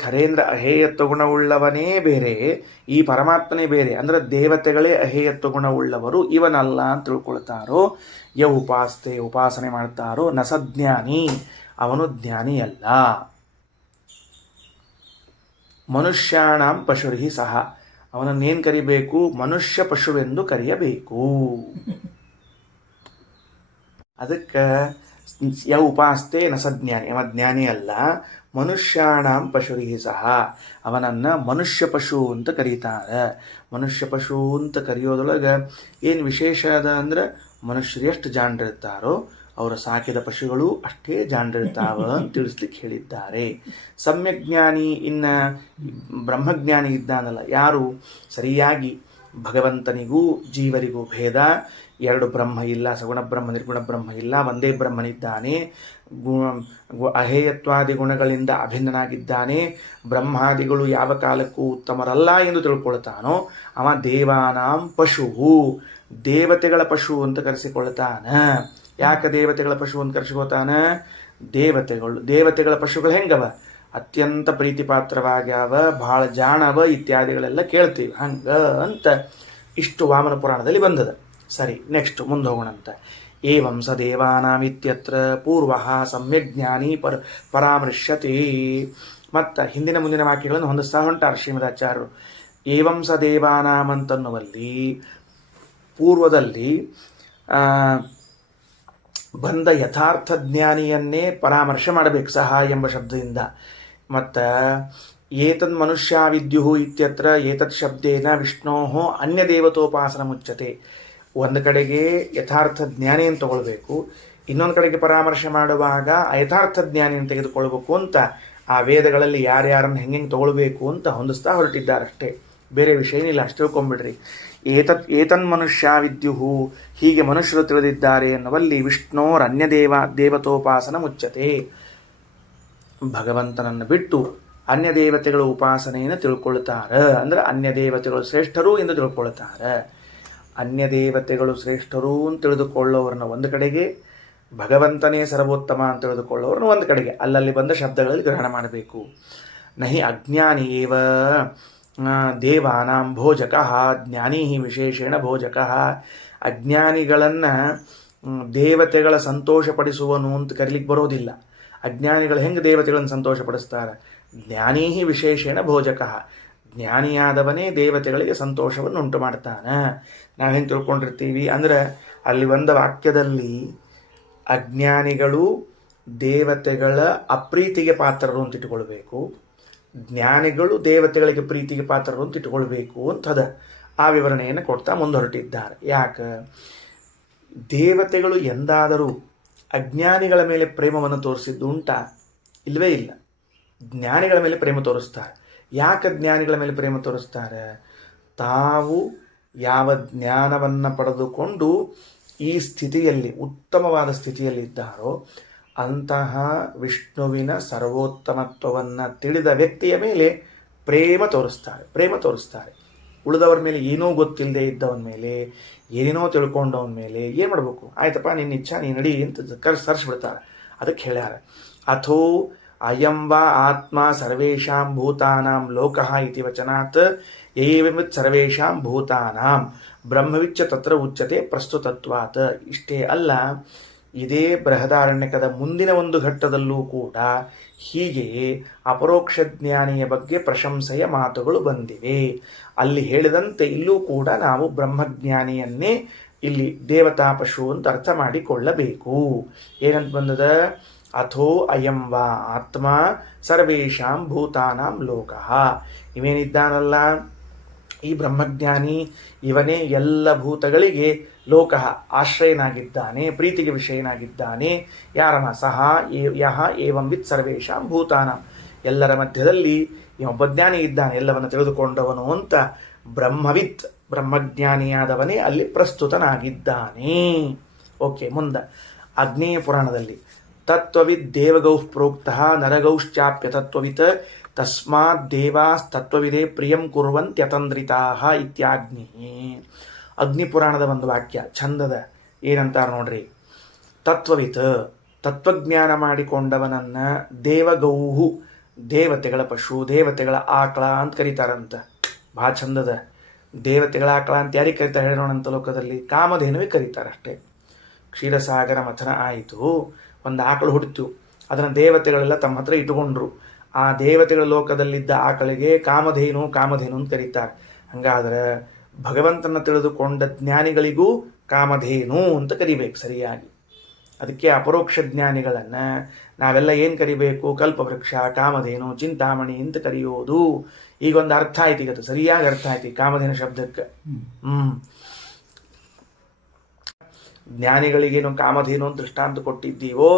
ಖರೇಂದ್ರ ಅಹೇಯತ್ವ ಗುಣವುಳ್ಳವನೇ ಬೇರೆ, ಈ ಪರಮಾತ್ಮನೇ ಬೇರೆ ಅಂದರೆ ದೇವತೆಗಳೇ ಅಹೇಯತ್ವ ಗುಣವುಳ್ಳವರು, ಇವನಲ್ಲ ಅಂತ ತಿಳ್ಕೊಳ್ತಾರೋ, ಉಪಾಸ್ತೆ ಉಪಾಸನೆ ಮಾಡ್ತಾರೋ, ನಸಜ್ಞಾನಿ ಅವನು ಜ್ಞಾನಿಯಲ್ಲ. ಮನುಷ್ಯಾಣಂ ಪಶುರ್ಹಿ ಸಹ ಅವನನ್ನೇನು ಕರಿಬೇಕು? ಮನುಷ್ಯ ಪಶುವೆಂದು ಕರೆಯಬೇಕು. ಅದಕ್ಕೆ ಉಪಾಸ್ತೆ ನಸಜ್ಞಾನಿ, ಅವ ಜ್ಞಾನಿ ಅಲ್ಲ. ಮನುಷ್ಯಾಣಂ ಪಶುರ್ಹಿ ಸಹ ಅವನನ್ನು ಮನುಷ್ಯ ಪಶು ಅಂತ ಕರೀತಾರೆ. ಮನುಷ್ಯ ಪಶು ಅಂತ ಕರೆಯೋದ್ರೊಳಗೆ ಏನು ವಿಶೇಷ ಅದ ಅಂದ್ರೆ, ಮನುಷ್ಯರು ಎಷ್ಟು ಜಾಣರಿರ್ತಾರೋ ಅವರ ಸಾಕಿದ ಪಶುಗಳು ಅಷ್ಟೇ ಜಾಣರಿರ್ತಾವ ಅಂತ ತಿಳಿಸ್ಲಿಕ್ಕೆ ಹೇಳಿದ್ದಾರೆ. ಸಮ್ಯಜ್ಞಾನಿ, ಇನ್ನು ಬ್ರಹ್ಮಜ್ಞಾನಿ ಇದ್ದಾನಲ್ಲ, ಯಾರು ಸರಿಯಾಗಿ ಭಗವಂತನಿಗೂ ಜೀವರಿಗೂ ಭೇದ, ಎರಡು ಬ್ರಹ್ಮ ಇಲ್ಲ, ಸಗುಣ ಬ್ರಹ್ಮ ನಿರ್ಗುಣ ಬ್ರಹ್ಮ ಇಲ್ಲ, ಒಂದೇ ಬ್ರಹ್ಮನಿದ್ದಾನೆ, ಅಹೇಯತ್ವಾದಿ ಗುಣಗಳಿಂದ ಅಭಿನ್ನನಾಗಿದ್ದಾನೆ, ಬ್ರಹ್ಮಾದಿಗಳು ಯಾವ ಕಾಲಕ್ಕೂ ಉತ್ತಮರಲ್ಲ ಎಂದು ತಿಳ್ಕೊಳ್ತಾನೋ ಅವ ದೇವಾನಾಂ ಪಶು, ದೇವತೆಗಳ ಪಶು ಅಂತ ಕರೆಸಿಕೊಳ್ತಾನ. ಯಾಕೆ ದೇವತೆಗಳ ಪಶು ಅಂತ ಕರೆಸಿಕೊಳ್ತಾನ? ದೇವತೆಗಳ ಪಶುಗಳು ಹೆಂಗವ? ಅತ್ಯಂತ ಪ್ರೀತಿಪಾತ್ರವಾಗ್ಯಾವ, ಭಾಳ ಜಾಣವ ಇತ್ಯಾದಿಗಳೆಲ್ಲ ಕೇಳ್ತೀವಿ. ಹಂಗ ಅಂತ ಇಷ್ಟು ವಾಮನ ಪುರಾಣದಲ್ಲಿ ಬಂದದ. ಸರಿ, ನೆಕ್ಸ್ಟ್ ಮುಂದೆ ಹೋಗೋಣಂತ. ಏವಂ ಸ ದೇವಾನಾಮಿತ್ಯತ್ರ ಪೂರ್ವ ಸಮ್ಯಕ್ ಜ್ಞಾನಿ ಪರಾಮೃಶ್ಯತೆ. ಮತ್ತು ಹಿಂದಿನ ಮುಂದಿನ ವಾಕ್ಯಗಳನ್ನು ಹೊಂದಿಸ್ತಾ ಹೊಂಟಾರ ಶ್ರೀಮದಾಚಾರ್ಯರು. ಏವಂ ಸ ದೇವಾನಾಂ ಅಂತನ್ನುವಲ್ಲಿ ಪೂರ್ವದಲ್ಲಿ ಬಂದ ಯಥಾರ್ಥ ಜ್ಞಾನಿಯನ್ನೇ ಪರಾಮರ್ಶೆ ಮಾಡಬೇಕು ಸಹ ಎಂಬ ಶಬ್ದದಿಂದ. ಮತ್ತು ಏತನ್ ಮನುಷ್ಯ ವಿದ್ಯು ಇತ್ಯತ್ರ ಏತತ್ ಶಬ್ದೇನ ವಿಷ್ಣೋ ಅನ್ಯ ದೇವತೋಪಾಸನ ಮುಚ್ಚತೆ. ಒಂದು ಕಡೆಗೆ ಯಥಾರ್ಥ ಜ್ಞಾನಿಯನ್ನು ತಗೊಳ್ಬೇಕು, ಇನ್ನೊಂದು ಕಡೆಗೆ ಪರಾಮರ್ಶೆ ಮಾಡುವಾಗ ಯಥಾರ್ಥ ಜ್ಞಾನಿಯನ್ನು ತೆಗೆದುಕೊಳ್ಬೇಕು ಅಂತ ಆ ವೇದಗಳಲ್ಲಿ ಯಾರ್ಯಾರನ್ನು ಹೆಂಗೆ ತಗೊಳ್ಬೇಕು ಅಂತ ಹೊಂದಿಸ್ತಾ ಹೊರಟಿದ್ದಾರಷ್ಟೇ, ಬೇರೆ ವಿಷಯ ಏನಿಲ್ಲ. ಅಷ್ಟು ತಿಳ್ಕೊಂಬಿಡ್ರಿ. ಏತನ್ ಮನುಷ್ಯ ವಿದ್ಯು, ಹೀಗೆ ಮನುಷ್ಯರು ತಿಳಿದಿದ್ದಾರೆ ಎನ್ನುವಲ್ಲಿ ವಿಷ್ಣೋರ್ ಅನ್ಯ ದೇವತೋಪಾಸನ ಮುಚ್ಚತೆ. ಭಗವಂತನನ್ನು ಬಿಟ್ಟು ಅನ್ಯ ದೇವತೆಗಳ ಉಪಾಸನೆಯನ್ನು ತಿಳ್ಕೊಳ್ತಾರೆ. ಅಂದ್ರೆ ಅನ್ಯ ದೇವತೆಗಳು ಶ್ರೇಷ್ಠರು ಎಂದು ತಿಳ್ಕೊಳ್ತಾರೆ. ಅನ್ಯ ದೇವತೆಗಳು ಶ್ರೇಷ್ಠರು ಅಂತ ತಿಳಿದುಕೊಳ್ಳೋರನ್ನ ಒಂದು ಕಡೆಗೆ, ಭಗವಂತನೇ ಸರ್ವೋತ್ತಮ ಅಂತ ತಿಳಿದುಕೊಳ್ಳೋರನ್ನ ಒಂದು ಕಡೆಗೆ, ಅಲ್ಲಲ್ಲಿ ಬಂದ ಶಬ್ದಗಳಲ್ಲಿ ಗ್ರಹಣ ಮಾಡಬೇಕು. ನಹಿ ಅಜ್ಞಾನಿ ಏವ ದೇವಾನಾಂ ಭೋಜಕಃ ಜ್ಞಾನಿ ವಿಶೇಷೇಣ ಭೋಜಕಃ. ಅಜ್ಞಾನಿಗಳನ್ನು ದೇವತೆಗಳ ಸಂತೋಷಪಡಿಸುವನು ಅಂತ ಕರೀಲಿಕ್ಕೆ ಬರೋದಿಲ್ಲ. ಅಜ್ಞಾನಿಗಳು ಹೆಂಗೆ ದೇವತೆಗಳನ್ನು ಸಂತೋಷಪಡಿಸ್ತಾರೆ? ಜ್ಞಾನಿ ವಿಶೇಷೇಣ ಭೋಜಕಃ. ಜ್ಞಾನಿಯಾದವನೇ ದೇವತೆಗಳಿಗೆ ಸಂತೋಷವನ್ನು ಉಂಟು ಮಾಡ್ತಾನೆ. ನಾವು ಹೆಂಗೆ ತಿಳ್ಕೊಂಡಿರ್ತೀವಿ ಅಂದರೆ, ಅಲ್ಲಿ ಒಂದು ವಾಕ್ಯದಲ್ಲಿ ಅಜ್ಞಾನಿಗಳು ದೇವತೆಗಳ ಅಪ್ರೀತಿಗೆ ಪಾತ್ರರು ಅಂತ ಇಟ್ಕೊಳ್ಬೇಕು, ಜ್ಞಾನಿಗಳು ದೇವತೆಗಳಿಗೆ ಪ್ರೀತಿಗೆ ಪಾತ್ರರು ಅಂತ ಇಟ್ಕೊಳ್ಬೇಕು ಅಂತದ ಆ ವಿವರಣೆಯನ್ನು ಕೊಡ್ತಾ ಮುಂದುವರಟಿದ್ದಾರೆ. ಯಾಕೆ? ದೇವತೆಗಳು ಎಂದಾದರೂ ಅಜ್ಞಾನಿಗಳ ಮೇಲೆ ಪ್ರೇಮವನ್ನು ತೋರಿಸಿದ್ದು ಉಂಟಾ? ಇಲ್ಲವೇ ಇಲ್ಲ. ಜ್ಞಾನಿಗಳ ಮೇಲೆ ಪ್ರೇಮ ತೋರಿಸ್ತಾರೆ. ಯಾಕೆ ಜ್ಞಾನಿಗಳ ಮೇಲೆ ಪ್ರೇಮ ತೋರಿಸ್ತಾರೆ? ತಾವು ಯಾವ ಜ್ಞಾನವನ್ನು ಪಡೆದುಕೊಂಡು ಈ ಸ್ಥಿತಿಯಲ್ಲಿ ಉತ್ತಮವಾದ ಸ್ಥಿತಿಯಲ್ಲಿದ್ದಾರೋ ಅಂತಹ ವಿಷ್ಣುವಿನ ಸರ್ವೋತ್ತಮತ್ವವನ್ನು ತಿಳಿದ ವ್ಯಕ್ತಿಯ ಮೇಲೆ ಪ್ರೇಮ ತೋರಿಸ್ತಾರೆ. ಉಳಿದವ್ರ ಮೇಲೆ ಏನೂ ಗೊತ್ತಿಲ್ಲದೆ ಇದ್ದವನ ಮೇಲೆ, ಏನೇನೋ ತಿಳ್ಕೊಂಡವನ ಮೇಲೆ ಏನು ಮಾಡಬೇಕು? ಆಯ್ತಪ್ಪ, ನಿನ್ನ ಇಚ್ಛಾ, ನೀನು ನಡಿ ಅಂತ ಸರಿಸ್ಬಿಡ್ತಾರೆ. ಅದಕ್ಕೆ ಹೇಳ್ಯಾರ, ಅಥೋ ಅಯಂ ವಾ ಆತ್ಮ ಸರ್ವೇಷಾಂ ಭೂತಾನಾಂ ಲೋಕಃ ಇತಿ ವಚನಾತ್ ಏವಮಿತ್ ಸರ್ವೇಷಾಂ ಭೂತಾನಾಂ ಬ್ರಹ್ಮವಿಚ್ಚ ತತ್ರ ಉಚ್ಯತೆ ಪ್ರಸ್ತುತತ್ವಾತ್. ಇಷ್ಟೇ ಅಲ್ಲ, ಇದೇ ಬೃಹದಾರಣ್ಯಕದ ಮುಂದಿನ ಒಂದು ಘಟ್ಟದಲ್ಲೂ ಕೂಡ ಹೀಗೆಯೇ ಅಪರೋಕ್ಷ ಜ್ಞಾನಿಯ ಬಗ್ಗೆ ಪ್ರಶಂಸೆಯ ಮಾತುಗಳು ಬಂದಿವೆ. ಅಲ್ಲಿ ಹೇಳಿದಂತೆ ಇಲ್ಲೂ ಕೂಡ ನಾವು ಬ್ರಹ್ಮಜ್ಞಾನಿಯನ್ನೇ ಇಲ್ಲಿ ದೇವತಾ ಪಶು ಅಂತ ಅರ್ಥ ಮಾಡಿಕೊಳ್ಳಬೇಕು. ಏನಂತ ಬಂದದ? ಅಥೋ ಅಯಂ ವಾ ಆತ್ಮ ಸರ್ವೇಷಾಂ ಭೂತಾನಾಂ ಲೋಕಃ. ಇವೇನಿದ್ದಾನಲ್ಲ ಈ ಬ್ರಹ್ಮಜ್ಞಾನಿ, ಇವನೇ ಎಲ್ಲ ಭೂತಗಳಿಗೆ ಲೋಕಃ ಆಶ್ರಯನಾಗಿದ್ದಾನೆ, ಪ್ರೀತಿಗೆ ವಿಷಯನಾಗಿದ್ದಾನೆ. ಯಾರನ? ಸಹ ಯಹ ಏವಂ ವಿತ್ ಸರ್ವೇಷಾಂ ಭೂತಾನಾಂ. ಎಲ್ಲರ ಮಧ್ಯದಲ್ಲಿ ಇವೊಬ್ಬ ಜ್ಞಾನಿ ಇದ್ದಾನೆ, ಎಲ್ಲವನ್ನು ತಿಳಿದುಕೊಂಡವನು ಅಂತ ಬ್ರಹ್ಮವಿತ್, ಬ್ರಹ್ಮಜ್ಞಾನಿಯಾದವನೇ ಅಲ್ಲಿ ಪ್ರಸ್ತುತನಾಗಿದ್ದಾನೆ. ಓಕೆ, ಮುಂದೆ ಅಗ್ನೇಯ ಪುರಾಣದಲ್ಲಿ ತತ್ವವಿದ್ ದೇವಗೌಃ ಪ್ರೋಕ್ತಃ ನರಗೌಶ್ಚಾಪ್ಯ ತತ್ವವಿತ್ ತಸ್ಮಾತ್ ದೇವಾಸ್ತತ್ವವಿದೇ ಪ್ರಿಯಂ ಕುರ್ವಂತ್ಯತಂದ್ರಿತಾಃ ಇತ್ಯಾಗ್ನಿ. ಅಗ್ನಿಪುರಾಣದ ಒಂದು ವಾಕ್ಯ ಚಂದದ. ಏನಂತಾರ ನೋಡ್ರಿ, ತತ್ವವಿತ್, ತತ್ವಜ್ಞಾನ ಮಾಡಿಕೊಂಡವನನ್ನ ದೇವಗೌಹು, ದೇವತೆಗಳ ಪಶು, ದೇವತೆಗಳ ಆಕಳ ಅಂತ ಕರೀತಾರಂತ. ಭಾಳ ಚಂದದ. ದೇವತೆಗಳ ಆಕಳ ಅಂತ ಯಾರಿಗೆ ಕರೀತಾರೆ ಹೇಳೋಣಂತ? ಲೋಕದಲ್ಲಿ ಕಾಮಧೇನುವಿಗೆ ಕರೀತಾರಷ್ಟೇ. ಕ್ಷೀರಸಾಗರ ಮಥನ ಆಯಿತು, ಒಂದು ಆಕಳು ಹುಟ್ಟಿತು, ಅದನ್ನು ದೇವತೆಗಳೆಲ್ಲ ತಮ್ಮ ಹತ್ರ ಇಟ್ಟುಕೊಂಡ್ರು. ಆ ದೇವತೆಗಳ ಲೋಕದಲ್ಲಿದ್ದ ಆಕಳಿಗೆ ಕಾಮಧೇನು ಅಂತ ಕರೀತಾರೆ. ಹಂಗಾದ್ರೆ ಭಗವಂತನ ತಿಳಿದುಕೊಂಡ ಜ್ಞಾನಿಗಳಿಗೂ ಕಾಮಧೇನು ಅಂತ ಕರಿಬೇಕು ಸರಿಯಾಗಿ. ಅದಕ್ಕೆ ಅಪರೋಕ್ಷ ಜ್ಞಾನಿಗಳನ್ನು ನಾವೆಲ್ಲ ಏನು ಕರಿಬೇಕು? ಕಲ್ಪವೃಕ್ಷ, ಕಾಮಧೇನು, ಚಿಂತಾಮಣಿ ಅಂತ ಕರೆಯೋದು. ಈಗೊಂದು ಅರ್ಥ ಆಯ್ತು, ಈಗ ಸರಿಯಾಗಿ ಅರ್ಥ ಆಯ್ತು ಕಾಮಧೇನು ಶಬ್ದಕ್ಕೆ. ಜ್ಞಾನಿಗಳಿಗೇನು ಕಾಮಧೇನು ಅಂತ ದೃಷ್ಟಾಂತ ಕೊಟ್ಟಿದ್ದೀವೋ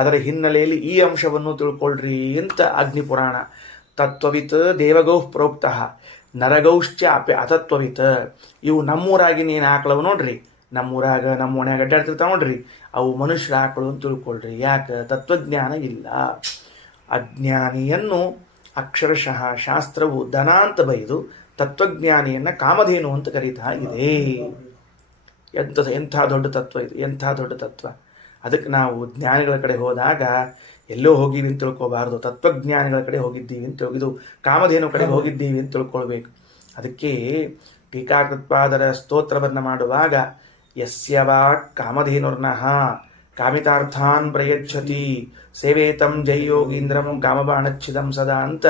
ಅದರ ಹಿನ್ನೆಲೆಯಲ್ಲಿ ಈ ಅಂಶವನ್ನು ತಿಳ್ಕೊಳ್ರಿ ಅಂತ ಅಗ್ನಿಪುರಾಣ. ತತ್ವವಿತ್ ದೇವಗೌಃ ಪ್ರೋಕ್ತಃ ನರಗೌಶ್ಚ ಅತತ್ವವಿತ್. ಇವು ನಮ್ಮೂರಾಗಿನೇನು ಆಕಳವು ನೋಡ್ರಿ, ನಮ್ಮೂರಾಗ ನಮ್ಮ ಮನ್ಯಾಗ ಅಡ್ಡಾಡ್ತಿರ್ತಾವ ನೋಡ್ರಿ, ಅವು ಮನುಷ್ಯರ ಆಕಳು ಅಂತ ತಿಳ್ಕೊಳ್ರಿ. ಯಾಕೆ? ತತ್ವಜ್ಞಾನ ಇಲ್ಲ. ಅಜ್ಞಾನಿಯನ್ನು ಅಕ್ಷರಶಃ ಶಾಸ್ತ್ರವು ದನ ಅಂತ ಬೈದು ತತ್ವಜ್ಞಾನಿಯನ್ನು ಕಾಮಧೇನು ಅಂತ ಕರೀತಾ ಇದೆ. ಎಂಥ ದೊಡ್ಡ ತತ್ವ ಇದು, ಎಂಥ ದೊಡ್ಡ ತತ್ವ. ಅದಕ್ಕೆ ನಾವು ಜ್ಞಾನಿಗಳ ಕಡೆ ಹೋದಾಗ ಎಲ್ಲೋ ಹೋಗಿವಿ ಅಂತ ತಿಳ್ಕೊಬಾರ್ದು, ತತ್ವಜ್ಞಾನಿಗಳ ಕಡೆ ಹೋಗಿದ್ದೀವಿ ಅಂತ ಇದು ಕಾಮಧೇನು ಕಡೆಗೆ ಹೋಗಿದ್ದೀವಿ ಅಂತ ತಿಳ್ಕೊಳ್ಬೇಕು. ಅದಕ್ಕೆ ಟೀಕಾಕೃತ್ಪಾದರ ಸ್ತೋತ್ರವನ್ನು ಮಾಡುವಾಗ ಯಸ್ಯ ವಾ ಕಾಮಧೇನುರ್ನಃ ಕಾಮಿತಾರ್ಥಾನ್ ಪ್ರಯಚ್ಛತಿ ಸೇವೇತಂ ಜೈ ಯೋಗೀಂದ್ರಂ ಕಾಮಬಾಣಚ್ಛಿದಂ ಸದಾ ಅಂತ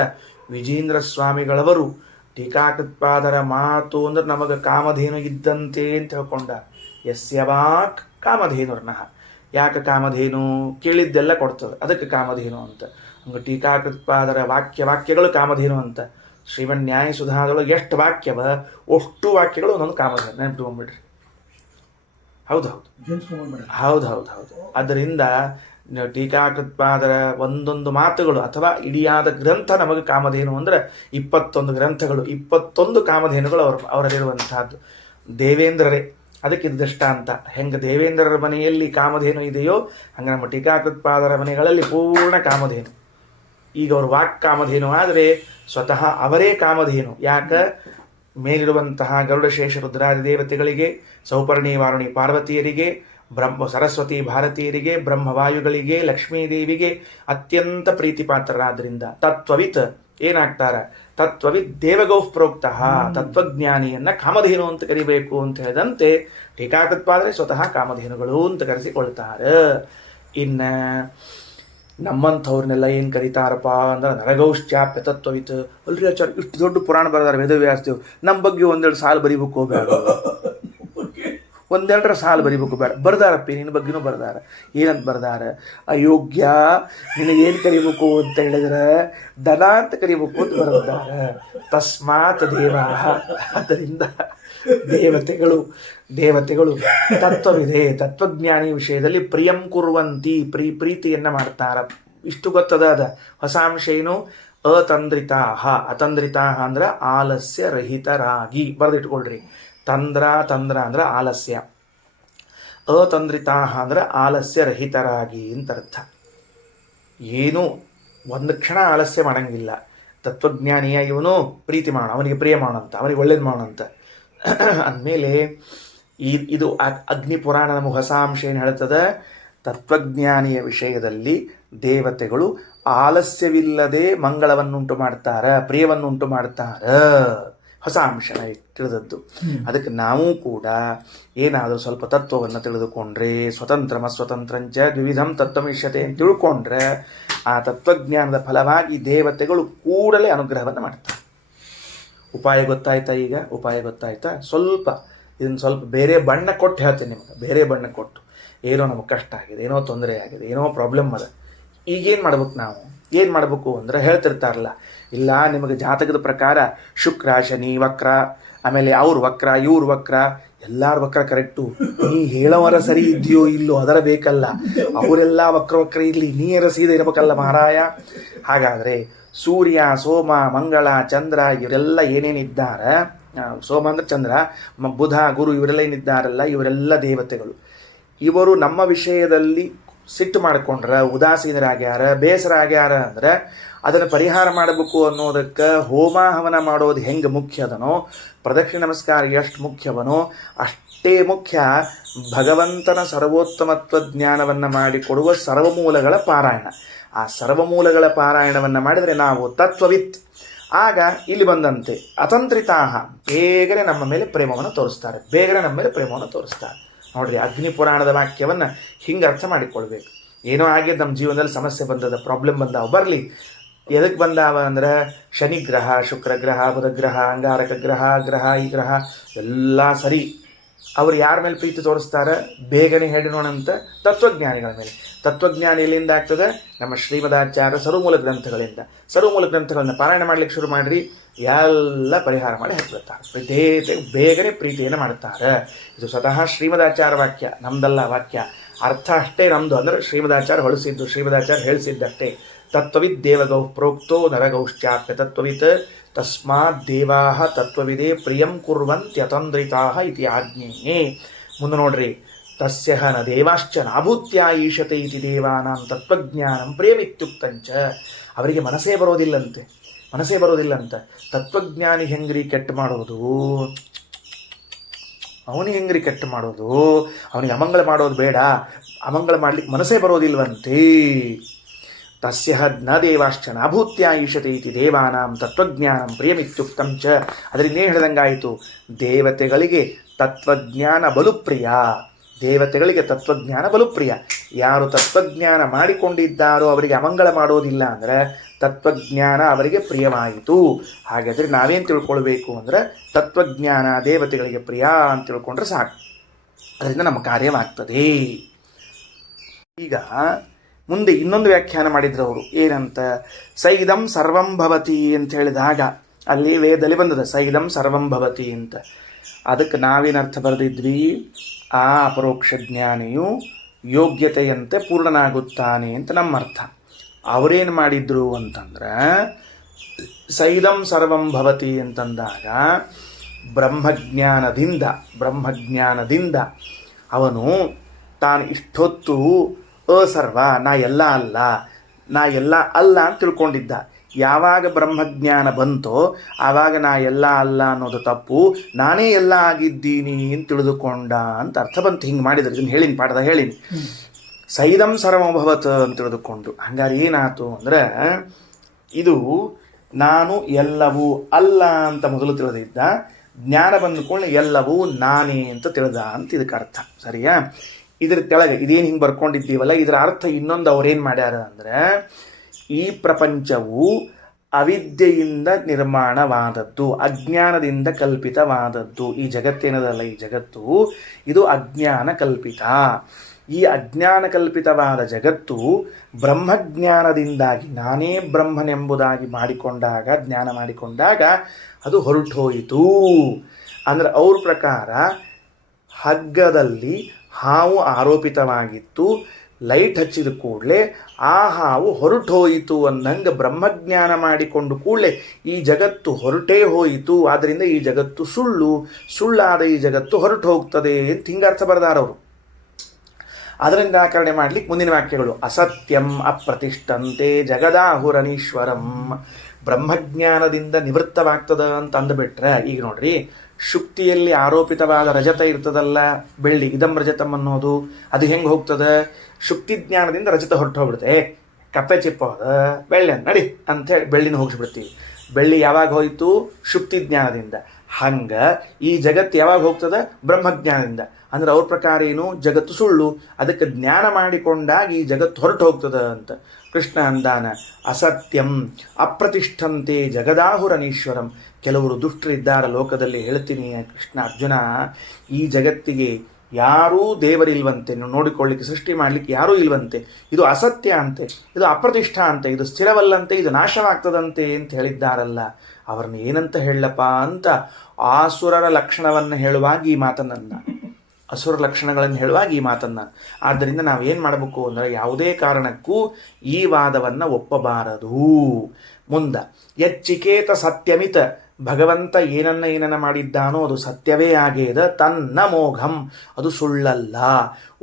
ವಿಜೇಂದ್ರ ಸ್ವಾಮಿಗಳವರು ಟೀಕಾಕೃತ್ಪಾದರ ಮಾತು ಅಂದ್ರೆ ನಮಗೆ ಕಾಮಧೇನು ಇದ್ದಂತೆ ಅಂತ ಹೇಳ್ಕೊಂಡ. ಯಸ್ಯ ವಾ ಕಾಮಧೇನುರ್ನಃ, ಯಾಕೆ ಕಾಮಧೇನು ಕೇಳಿದ್ದೆಲ್ಲ ಕೊಡ್ತದೆ, ಅದಕ್ಕೆ ಕಾಮಧೇನು ಅಂತ. ಹಂಗೆ ಟೀಕಾಕೃತ್ಪಾದರ ವಾಕ್ಯಗಳು ಕಾಮಧೇನು ಅಂತ. ಶ್ರೀಮನ್ ನ್ಯಾಯ ಸುಧಾದೊಳಗೆ ಎಷ್ಟು ವಾಕ್ಯವ ಅಷ್ಟು ವಾಕ್ಯಗಳು ಒಂದೊಂದು ಕಾಮಧೇನು, ನೆನಪಿಟ್ಕೊಂಡ್ಬಿಡ್ರಿ. ಹೌದು. ಆದ್ದರಿಂದ ಟೀಕಾಕೃತ್ಪಾದರ ಒಂದೊಂದು ಮಾತುಗಳು ಅಥವಾ ಇಡಿಯಾದ ಗ್ರಂಥ ನಮಗೆ ಕಾಮಧೇನು ಅಂದ್ರೆ 21 ಗ್ರಂಥಗಳು, 21 ಕಾಮಧೇನುಗಳು ಅವರಲ್ಲಿರುವಂತಹದ್ದು. ದೇವೇಂದ್ರರೇ ಅದಕ್ಕೆ ದೃಷ್ಟಾಂತ. ಹೆಂಗೆ ದೇವೇಂದ್ರರ ಮನೆಯಲ್ಲಿ ಕಾಮಧೇನು ಇದೆಯೋ ಹಂಗೆ ನಮ್ಮ ಟೀಕಾಕೃತ್ಪಾದರ ಮನೆಗಳಲ್ಲಿ ಪೂರ್ಣ ಕಾಮಧೇನು. ಈಗ ಅವರು ವಾಕ್ ಕಾಮಧೇನು ಆದರೆ ಸ್ವತಃ ಅವರೇ ಕಾಮಧೇನು. ಯಾಕೆ? ಮೇಲಿರುವಂತಹ ಗರುಡಶೇಷ ರುದ್ರಾದಿ ದೇವತೆಗಳಿಗೆ, ಸೌಪರ್ಣಿ ವಾರುಣಿ ಪಾರ್ವತಿಯರಿಗೆ, ಸರಸ್ವತಿ ಭಾರತೀಯರಿಗೆ, ಬ್ರಹ್ಮವಾಯುಗಳಿಗೆ, ಲಕ್ಷ್ಮೀದೇವಿಗೆ ಅತ್ಯಂತ ಪ್ರೀತಿಪಾತ್ರರಾದ್ರಿಂದ ತತ್ವವಿತ್ ಏನಾಗ್ತಾರ? ತತ್ವವಿತ್ ದೇವಗೌಃ ಪ್ರೋಕ್ತಃ, ತತ್ವಜ್ಞಾನಿಯನ್ನ ಕಾಮಧೇನು ಅಂತ ಕರಿಬೇಕು ಅಂತ ಹೇಳಿದಂತೆ ಟೀಕಾಕೃತ್ಪಾದರೆ ಸ್ವತಃ ಕಾಮಧೇನುಗಳು ಅಂತ ಕರೆಸಿಕೊಳ್ತಾರೆ. ಇನ್ನ ನಮ್ಮಂಥವ್ರನ್ನೆಲ್ಲ ಏನು ಕರೀತಾರಪ್ಪ ಅಂದ್ರೆ ನರಗೌಶ್ಚಾಪ್ಯ ತತ್ವವಿತ್. ಅಲ್ರಿ ಆಚಾರ್ಯ ಇಷ್ಟು ದೊಡ್ಡ ಪುರಾಣ ಬರೆದಾರ ವೇದವ್ಯಾಸದೇವ್, ನಮ್ಮ ಬಗ್ಗೆ ಒಂದೆರಡು ಸಾಲು ಬರಿಬೇಕು ಬೇಡ, ಒಂದೆರಡರ ಸಾಲು ಬರಿಬೇಕು ಬೇಡ. ಬರ್ದಾರಪ್ಪಿ ನಿನ್ನ ಬಗ್ಗೆನೂ ಬರ್ದಾರ. ಏನಂತ ಬರ್ದಾರ? ಅಯೋಗ್ಯ, ನಿನಗೇನು ಕರಿಬೇಕು ಅಂತ ಹೇಳಿದ್ರೆ ದನ ಅಂತ ಕರಿಬೇಕು ಅಂತ ಬರ್ದಾರ. ತಸ್ಮಾತ್ ದೇವ, ಆದ್ದರಿಂದ ದೇವತೆಗಳು ತತ್ವವಿದೆ, ತತ್ವಜ್ಞಾನಿ ವಿಷಯದಲ್ಲಿ ಪ್ರಿಯಂ ಕುರುವಂತಿ, ಪ್ರೀತಿಯನ್ನ ಮಾಡ್ತಾರ. ಇಷ್ಟು ಗೊತ್ತದ. ಅದ ಹೊಸಾಂಶ ಏನು? ಅತಂದ್ರಿತಾಹ. ಅತಂದ್ರಿತಾಹ ಅಂದ್ರೆ ಆಲಸ್ಯ ರಹಿತರಾಗಿ ಬರೆದಿಟ್ಕೊಳ್ರಿ. ತಂದ್ರ ಅಂದ್ರೆ ಆಲಸ್ಯ, ಅತಂದ್ರಿತಾಹ ಅಂದ್ರೆ ಆಲಸ್ಯ ರಹಿತರಾಗಿ ಅಂತ ಅರ್ಥ. ಏನು ಒಂದು ಕ್ಷಣ ಆಲಸ್ಯ ಮಾಡಂಗಿಲ್ಲ. ತತ್ವಜ್ಞಾನಿಯ ಇವನು ಪ್ರೀತಿ ಮಾಡ, ಅವನಿಗೆ ಪ್ರಿಯ ಮಾಡಂತ, ಅವನಿಗೆ ಒಳ್ಳೇದು ಮಾಡಂತ ಅಂದಮೇಲೆ ಇದು ಅಗ್ನಿ ಪುರಾಣ ನಮಗೆ ಹೊಸ ಅಂಶ ಏನು ಹೇಳ್ತದೆ? ತತ್ವಜ್ಞಾನಿಯ ವಿಷಯದಲ್ಲಿ ದೇವತೆಗಳು ಆಲಸ್ಯವಿಲ್ಲದೆ ಮಂಗಳವನ್ನುಂಟು ಮಾಡ್ತಾರ, ಪ್ರಿಯವನ್ನುಂಟು ಮಾಡ್ತಾರ. ಹೊಸ ಅಂಶ ತಿಳಿದದ್ದು. ಅದಕ್ಕೆ ನಾವು ಕೂಡ ಏನಾದರೂ ಸ್ವಲ್ಪ ತತ್ವವನ್ನು ತಿಳಿದುಕೊಂಡ್ರೆ, ಸ್ವತಂತ್ರಂಚ ದ್ವಿವಿಧಂ ತತ್ವಮಿಷ್ಯತೆ ಅಂತ ತಿಳ್ಕೊಂಡ್ರೆ ಆ ತತ್ವಜ್ಞಾನದ ಫಲವಾಗಿ ದೇವತೆಗಳು ಕೂಡಲೇ ಅನುಗ್ರಹವನ್ನು ಮಾಡ್ತಾರೆ. ಉಪಾಯ ಗೊತ್ತಾಯ್ತಾ? ಈಗ ಉಪಾಯ ಗೊತ್ತಾಯ್ತಾ? ಇದನ್ನು ಸ್ವಲ್ಪ ಬೇರೆ ಬಣ್ಣ ಕೊಟ್ಟು ಹೇಳ್ತೀನಿ ನಿಮಗೆ. ಬೇರೆ ಬಣ್ಣ ಕೊಟ್ಟು, ಏನೋ ನಮಗೆ ಕಷ್ಟ ಆಗಿದೆ, ಏನೋ ತೊಂದರೆ ಆಗಿದೆ, ಏನೋ ಪ್ರಾಬ್ಲಮ್ ಅದ, ಈಗೇನು ಮಾಡ್ಬೇಕು? ನಾವು ಏನು ಮಾಡಬೇಕು ಅಂದ್ರೆ ಹೇಳ್ತಿರ್ತಾರಲ್ಲ, ಇಲ್ಲ ನಿಮಗೆ ಜಾತಕದ ಪ್ರಕಾರ ಶುಕ್ರ ಶನಿ ವಕ್ರ, ಆಮೇಲೆ ಅವ್ರ ವಕ್ರ ಇವ್ರ ವಕ್ರ, ಎಲ್ಲಾರ ವಕ್ರ ಕರೆಕ್ಟು, ನೀ ಹೇಳೋವರ ಸರಿ ಇದೆಯೋ ಇಲ್ಲೋ ಅದರ ಬೇಕಲ್ಲ, ಅವರೆಲ್ಲ ವಕ್ರ ಇರಲಿ, ನೀರ ಸೀದೆ ಇರಬೇಕಲ್ಲ ಮಹಾರಾಯ. ಹಾಗಾದರೆ ಸೂರ್ಯ ಸೋಮ ಮಂಗಳ ಚಂದ್ರ ಇವರೆಲ್ಲ ಏನೇನಿದ್ದಾರೆ, ಸೋಮ ಅಂದ್ರೆ ಚಂದ್ರ, ಬುಧ ಗುರು ಇವರೆಲ್ಲ ಏನಿದ್ದಾರಲ್ಲ ಇವರೆಲ್ಲ ದೇವತೆಗಳು. ಇವರು ನಮ್ಮ ವಿಷಯದಲ್ಲಿ ಸಿಟ್ಟು ಮಾಡಿಕೊಂಡ್ರೆ, ಉದಾಸೀನರಾಗ್ಯಾರ, ಬೇಸರ ಆಗ್ಯಾರ ಅಂದ್ರೆ ಅದನ್ನು ಪರಿಹಾರ ಮಾಡಬೇಕು ಅನ್ನೋದಕ್ಕೆ ಹೋಮ ಹವನ ಮಾಡೋದು ಹೆಂಗೆ ಮುಖ್ಯ ಅದನೋ, ಪ್ರದಕ್ಷಿಣೆ ನಮಸ್ಕಾರ ಎಷ್ಟು ಮುಖ್ಯವನೋ ಅಷ್ಟೇ ಮುಖ್ಯ ಭಗವಂತನ ಸರ್ವೋತ್ತಮತ್ವ ಜ್ಞಾನವನ್ನು ಮಾಡಿಕೊಡುವ ಸರ್ವಮೂಲಗಳ ಪಾರಾಯಣ. ಆ ಸರ್ವಮೂಲಗಳ ಪಾರಾಯಣವನ್ನು ಮಾಡಿದರೆ ನಾವು ತತ್ವವಿತ್. ಆಗ ಇಲ್ಲಿ ಬಂದಂತೆ ಅತಂತ್ರಿತಾಹ, ಬೇಗನೆ ನಮ್ಮ ಮೇಲೆ ಪ್ರೇಮವನ್ನು ತೋರಿಸ್ತಾರೆ. ನೋಡ್ರಿ, ಅಗ್ನಿ ಪುರಾಣದ ವಾಕ್ಯವನ್ನು ಹಿಂಗೆ ಅರ್ಥ ಮಾಡಿಕೊಳ್ಬೇಕು. ಏನೋ ಆಗಿದೆ ನಮ್ಮ ಜೀವನದಲ್ಲಿ ಸಮಸ್ಯೆ ಬಂದದ, ಪ್ರಾಬ್ಲಮ್ ಬಂದಾವ, ಬರಲಿ. ಎದಕ್ಕೆ ಬಂದಾವ ಅಂದ್ರೆ ಶನಿಗ್ರಹ, ಶುಕ್ರಗ್ರಹ, ಬುಧಗ್ರಹ, ಅಂಗಾರಕ ಗ್ರಹ ಈ ಗ್ರಹ ಎಲ್ಲ ಸರಿ. ಅವ್ರು ಯಾರ ಮೇಲೆ ಪ್ರೀತಿ ತೋರಿಸ್ತಾರೆ? ಬೇಗನೆ ಹೇಳಿನೋಣಂತ ತತ್ವಜ್ಞಾನಿಗಳ ಮೇಲೆ. ತತ್ವಜ್ಞಾನಿ ಎಲ್ಲಿಂದ ಆಗ್ತದೆ? ನಮ್ಮ ಶ್ರೀಮದಾಚಾರ್ಯ ಸರ್ವಮೂಲ ಗ್ರಂಥಗಳನ್ನು ಪಾರಾಯಣ ಮಾಡ್ಲಿಕ್ಕೆ ಶುರು ಮಾಡ್ರಿ, ಎಲ್ಲ ಪರಿಹಾರ ಮಾಡಿ ಹಾಕಿಬಿಡ್ತಾರೆ. ಬೇಗನೆ ಪ್ರೀತಿಯನ್ನು ಮಾಡ್ತಾರೆ. ಇದು ಸ್ವತಃ ಶ್ರೀಮದಾಚಾರ್ಯ ವಾಕ್ಯ, ನಮ್ದಲ್ಲ ವಾಕ್ಯ. ಅರ್ಥ ಅಷ್ಟೇ ನಮ್ದು, ಅಂದ್ರೆ ಶ್ರೀಮದಾಚಾರ್ಯ ಹೊಳಿಸಿದ್ದು, ಶ್ರೀಮದಾಚಾರ್ಯ ಹೇಳಿಸಿದ್ದಷ್ಟೇ. ತತ್ವವಿದ್ ದೇವಗೌಃ ಪ್ರೋಕ್ತೋ ನರಗೌಶ್ಚಾಪ್ಯ ತತ್ವವಿತ್ ತಸ್ಮಾತ್ ದೇವಾಹ ತತ್ವವಿದೇ ಪ್ರಿಯಂ ಕುರ್ವಂತ್ಯತಂದ್ರಿತಾಹ ಇತಿ ಆಜ್ಞೆ. ಮುಂದೆ ನೋಡ್ರಿ, ತಸ್ಯ ನ ದೇವಾಶ್ಚ ನಾಭೂತ್ಯ ಈಶತೆ ಇತಿ ದೇವಾನಾಂ ತತ್ವಜ್ಞಾನಂ ಪ್ರಿಯಮಿತ್ಯುಕ್ತಂಚ. ಅವರಿಗೆ ಮನಸ್ಸೇ ಬರೋದಿಲ್ಲಂತೆ. ತತ್ವಜ್ಞಾನಿ ಹೆಂಗ್ರಿ ಕೆಟ್ಟ ಮಾಡೋದು? ಅವನಿಗೆ ಹೆಂಗ್ರಿ ಕೆಟ್ಟ ಮಾಡೋದು? ಅವನಿಗೆ ಅಮಂಗಳ ಮಾಡೋದು ಬೇಡ, ಅಮಂಗಳ ಮಾಡ್ಲಿಕ್ಕೆ ಮನಸ್ಸೇ ಬರೋದಿಲ್ವಂತೆ. ತಸ್ಯ ನ ದೇವಾಶ್ಚ ನಾಭೂತ್ಯ ಈಶತೆ ಇತಿ ದೇವಾನಾಂ ತತ್ವಜ್ಞಾನಂ ಪ್ರಿಯಮಿತ್ಯುಕ್ತಂ ಚ. ಅದರಿಂದ ಏನು ಹೇಳ್ದಂಗಾಯಿತು, ದೇವತೆಗಳಿಗೆ ತತ್ವಜ್ಞಾನ ಬಲುಪ್ರಿಯ. ದೇವತೆಗಳಿಗೆ ತತ್ವಜ್ಞಾನ ಬಲುಪ್ರಿಯ. ಯಾರು ತತ್ವಜ್ಞಾನ ಮಾಡಿಕೊಂಡಿದ್ದಾರೋ ಅವರಿಗೆ ಅಮಂಗಳ ಮಾಡೋದಿಲ್ಲ ಅಂದರೆ ತತ್ವಜ್ಞಾನ ಅವರಿಗೆ ಪ್ರಿಯವಾಯಿತು. ಹಾಗಾದರೆ ನಾವೇನು ತಿಳ್ಕೊಳ್ಬೇಕು ಅಂದರೆ ತತ್ವಜ್ಞಾನ ದೇವತೆಗಳಿಗೆ ಪ್ರಿಯ ಅಂತ ತಿಳ್ಕೊಂಡ್ರೆ ಸಾಕು, ಅದರಿಂದ ನಮ್ಮ ಕಾರ್ಯವಾಗ್ತದೆ. ಈಗ ಮುಂದೆ ಇನ್ನೊಂದು ವ್ಯಾಖ್ಯಾನ ಮಾಡಿದ್ರು ಅವರು, ಏನಂತ, ಸೈದಂ ಸರ್ವಂ ಭವತಿ ಅಂತ ಹೇಳಿದಾಗ ಅಲ್ಲಿ ವೇದದಲ್ಲಿ ಬಂದದ ಸೈದಂ ಸರ್ವಂ ಭವತಿ ಅಂತ. ಅದಕ್ಕೆ ನಾವೇನು ಅರ್ಥ ಬರೆದಿದ್ವಿ, ಆ ಅಪರೋಕ್ಷ ಜ್ಞಾನಿಯು ಯೋಗ್ಯತೆಯಂತೆ ಪೂರ್ಣನಾಗುತ್ತಾನೆ ಅಂತ ನಮ್ಮ ಅರ್ಥ. ಅವರೇನು ಮಾಡಿದ್ರು ಅಂತಂದ್ರೆ ಸೈದಂ ಸರ್ವಂ ಭವತಿ ಅಂತಂದಾಗ ಬ್ರಹ್ಮಜ್ಞಾನದಿಂದ ಅವನು ತಾನು ಇಷ್ಟೊತ್ತು ಅಸರ್ವ, ನಾ ಎಲ್ಲ ಅಲ್ಲ ಅಂತ ತಿಳ್ಕೊಂಡಿದ್ದ. ಯಾವಾಗ ಬ್ರಹ್ಮಜ್ಞಾನ ಬಂತೋ ಆವಾಗ ನಾ ಎಲ್ಲ ಅಲ್ಲ ಅನ್ನೋದು ತಪ್ಪು, ನಾನೇ ಎಲ್ಲ ಆಗಿದ್ದೀನಿ ಅಂತ ತಿಳಿದುಕೊಂಡ ಅಂತ ಅರ್ಥ ಬಂತು. ಹಿಂಗೆ ಮಾಡಿದ್ರೆ ಇದನ್ನು ಹೇಳಿನಿ, ಪಾಠದ ಹೇಳಿನಿ. ಸೈದಂ ಸರ್ವಭವತ್ ಅಂತ ತಿಳಿದುಕೊಂಡು ಹಂಗಾರೆ ಏನಾಯ್ತು ಅಂದರೆ ಇದು ನಾನು ಎಲ್ಲವೂ ಅಲ್ಲ ಅಂತ ಮೊದಲು ತಿಳಿದಿದ್ದ, ಜ್ಞಾನ ಬಂದುಕೊಂಡು ಎಲ್ಲವೂ ನಾನೇ ಅಂತ ತಿಳಿದ ಅಂತ ಇದಕ್ಕೆ ಅರ್ಥ. ಸರಿಯಾ? ಇದ್ರ ಕೆಳಗೆ ಇದೇನು ಹಿಂಗೆ ಬರ್ಕೊಂಡಿದ್ದೀವಲ್ಲ, ಇದರ ಅರ್ಥ ಇನ್ನೊಂದು ಅವ್ರೇನು ಮಾಡ್ಯಾರ ಅಂದರೆ, ಈ ಪ್ರಪಂಚವು ಅವಿದ್ಯೆಯಿಂದ ನಿರ್ಮಾಣವಾದದ್ದು, ಅಜ್ಞಾನದಿಂದ ಕಲ್ಪಿತವಾದದ್ದು. ಈ ಜಗತ್ತೇನದಲ್ಲ, ಈ ಜಗತ್ತು ಇದು ಅಜ್ಞಾನ ಕಲ್ಪಿತ. ಈ ಅಜ್ಞಾನ ಕಲ್ಪಿತವಾದ ಜಗತ್ತು ಬ್ರಹ್ಮಜ್ಞಾನದಿಂದಾಗಿ ನಾನೇ ಬ್ರಹ್ಮನೆಂಬುದಾಗಿ ಜ್ಞಾನ ಮಾಡಿಕೊಂಡಾಗ ಅದು ಹೊರಟೋಯಿತು. ಅಂದರೆ ಅವ್ರ ಪ್ರಕಾರ ಹಗ್ಗದಲ್ಲಿ ಹಾವು ಆರೋಪಿತವಾಗಿತ್ತು, ಲೈಟ್ ಹಚ್ಚಿದ ಕೂಡಲೇ ಆ ಹಾವು ಹೊರಟೋಯಿತು ಅನ್ನಂಗೆ ಬ್ರಹ್ಮಜ್ಞಾನ ಮಾಡಿಕೊಂಡು ಕೂಡಲೇ ಈ ಜಗತ್ತು ಹೊರಟೇ ಹೋಯಿತು. ಆದ್ದರಿಂದ ಈ ಜಗತ್ತು ಸುಳ್ಳಾದ ಈ ಜಗತ್ತು ಹೊರಟು ಹೋಗ್ತದೆ ಅಂತ ಹಿಂಗೆ ಅರ್ಥ ಬರೆದಾರವರು. ಅದರ ನಿರಾಕರಣೆ ಮಾಡ್ಲಿಕ್ಕೆ ಮುಂದಿನ ವಾಕ್ಯಗಳು, ಅಸತ್ಯಂ ಅಪ್ರತಿಷ್ಠಂತೆ ಜಗದಾಹುರನೀಶ್ವರಂ. ಬ್ರಹ್ಮಜ್ಞಾನದಿಂದ ನಿವೃತ್ತವಾಗ್ತದ ಅಂತ ಅಂದುಬಿಟ್ರೆ, ಈಗ ನೋಡ್ರಿ, ಶುಕ್ತಿಯಲ್ಲಿ ಆರೋಪಿತವಾದ ರಜತ ಇರ್ತದಲ್ಲ, ಬೆಳ್ಳಿ, ಇದಂ ರಜತಂ ಅನ್ನೋದು, ಅದು ಹೆಂಗೆ ಹೋಗ್ತದೆ? ಶುಕ್ತಿ ಜ್ಞಾನದಿಂದ ರಜತ ಹೊರಟು ಹೋಗ್ಬಿಡುತ್ತೆ. ಕಪ್ಪೆ ಚಿಪ್ಪೋದ ಬೆಳ್ಳಿ ನಡಿ ಅಂಥೇಳಿ ಬೆಳ್ಳಿನ ಹೋಗಿಸ್ಬಿಡ್ತೀವಿ. ಬೆಳ್ಳಿ ಯಾವಾಗ ಹೋಯಿತು? ಶುಕ್ತಿ ಜ್ಞಾನದಿಂದ. ಹಂಗೆ ಈ ಜಗತ್ತು ಯಾವಾಗ ಹೋಗ್ತದೆ? ಬ್ರಹ್ಮಜ್ಞಾನದಿಂದ. ಅಂದ್ರೆ ಅವ್ರ ಪ್ರಕಾರ ಏನು? ಜಗತ್ತು ಸುಳ್ಳು, ಅದಕ್ಕೆ ಜ್ಞಾನ ಮಾಡಿಕೊಂಡಾಗ ಈ ಜಗತ್ತು ಹೊರಟು ಹೋಗ್ತದ ಅಂತ. ಕೃಷ್ಣ ಅಂದಾನ, ಅಸತ್ಯಂ ಅಪ್ರತಿಷ್ಠಂತೆ ಜಗದಾಹುರನೀಶ್ವರಂ. ಕೆಲವರು ದುಷ್ಟರಿದ್ದಾರೆ ಲೋಕದಲ್ಲಿ, ಹೇಳ್ತೀನಿ ಕೃಷ್ಣ ಅರ್ಜುನ, ಈ ಜಗತ್ತಿಗೆ ಯಾರೂ ದೇವರಿಲ್ವಂತೆ, ನೀವು ನೋಡಿಕೊಳ್ಳಿಕ್ಕೆ ಸೃಷ್ಟಿ ಮಾಡಲಿಕ್ಕೆ ಯಾರೂ ಇಲ್ವಂತೆ, ಇದು ಅಸತ್ಯ ಅಂತೆ, ಇದು ಅಪ್ರತಿಷ್ಠ ಅಂತೆ, ಇದು ಸ್ಥಿರವಲ್ಲಂತೆ, ಇದು ನಾಶವಾಗ್ತದಂತೆ ಅಂತ ಹೇಳಿದ್ದಾರಲ್ಲ, ಅವ್ರನ್ನ ಏನಂತ ಹೇಳಪ್ಪ ಅಂತ ಆಸುರರ ಲಕ್ಷಣವನ್ನು ಹೇಳುವಾಗ ಈ ಮಾತನ್ನ, ಅಸುರ ಲಕ್ಷಣಗಳನ್ನು ಹೇಳುವಾಗ ಈ ಮಾತನ್ನ. ಆದ್ದರಿಂದ ನಾವೇನು ಮಾಡಬೇಕು ಅಂದರೆ ಯಾವುದೇ ಕಾರಣಕ್ಕೂ ಈ ವಾದವನ್ನು ಒಪ್ಪಬಾರದು. ಮುಂದೆ ಎಚ್ಚಿಕೇತ ಸತ್ಯಮಿತ, ಭಗವಂತ ಏನನ್ನ ಮಾಡಿದ್ದಾನೋ ಅದು ಸತ್ಯವೇ ಆಗೇದ, ತನ್ನ ಮೋಘಂ, ಅದು ಸುಳ್ಳಲ್ಲ.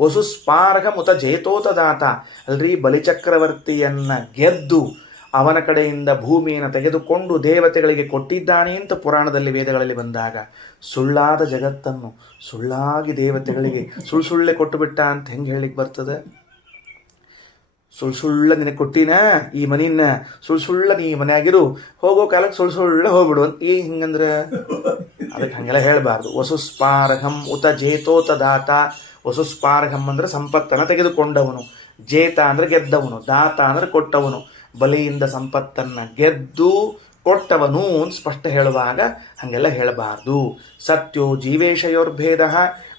ವಸು ಸ್ಪಾರ್ಹ ಮುತ ಜೇತೋತದಾತ, ಅಲ್ರಿ ಬಲಿಚಕ್ರವರ್ತಿಯನ್ನ ಗೆದ್ದು ಅವನ ಕಡೆಯಿಂದ ಭೂಮಿಯನ್ನು ತೆಗೆದುಕೊಂಡು ದೇವತೆಗಳಿಗೆ ಕೊಟ್ಟಿದ್ದಾನೆ ಅಂತ ಪುರಾಣದಲ್ಲಿ ವೇದಗಳಲ್ಲಿ ಬಂದಾಗ, ಸುಳ್ಳಾದ ಜಗತ್ತನ್ನು ಸುಳ್ಳಾಗಿ ದೇವತೆಗಳಿಗೆ ಸುಳ್ಳೆ ಕೊಟ್ಟು ಬಿಟ್ಟ ಅಂತ ಹೆಂಗೆ ಹೇಳಿಕ್ಕೆ ಬರ್ತದೆ? ಸುಳ್ಳ ನಿನಗೆ ಕೊಟ್ಟಿನ ಈ ಮನಿನ, ಸುಳ್ಳ ನೀ ಮನೆಯಾಗಿರು, ಹೋಗೋ ಕಾಲಕ್ಕೆ ಸುಳ್ಳ ಹೋಗ್ಬಿಡು ಅಂತ ಈ ಹಿಂಗಂದ್ರೆ ಅದಕ್ಕೆ ಹಂಗೆಲ್ಲ ಹೇಳಬಾರ್ದು. ವಸುಸ್ಪಾರ್ಹಂ ಉತ ಜೇತೋತ ದಾತ. ವಸುಸ್ಪಾರ್ಹಂ ಅಂದ್ರೆ ಸಂಪತ್ತನ್ನು ತೆಗೆದುಕೊಂಡವನು, ಜೇತ ಅಂದ್ರೆ ಗೆದ್ದವನು, ದಾತ ಅಂದ್ರೆ ಕೊಟ್ಟವನು. ಬಲಿಯಿಂದ ಸಂಪತ್ತನ್ನು ಗೆದ್ದು ಕೊಟ್ಟವನು ಅಂತ ಸ್ಪಷ್ಟ ಹೇಳುವಾಗ ಹಾಗೆಲ್ಲ ಹೇಳಬಾರ್ದು. ಸತ್ಯೋ ಜೀವೇಶಯೋರ್ಭೇದ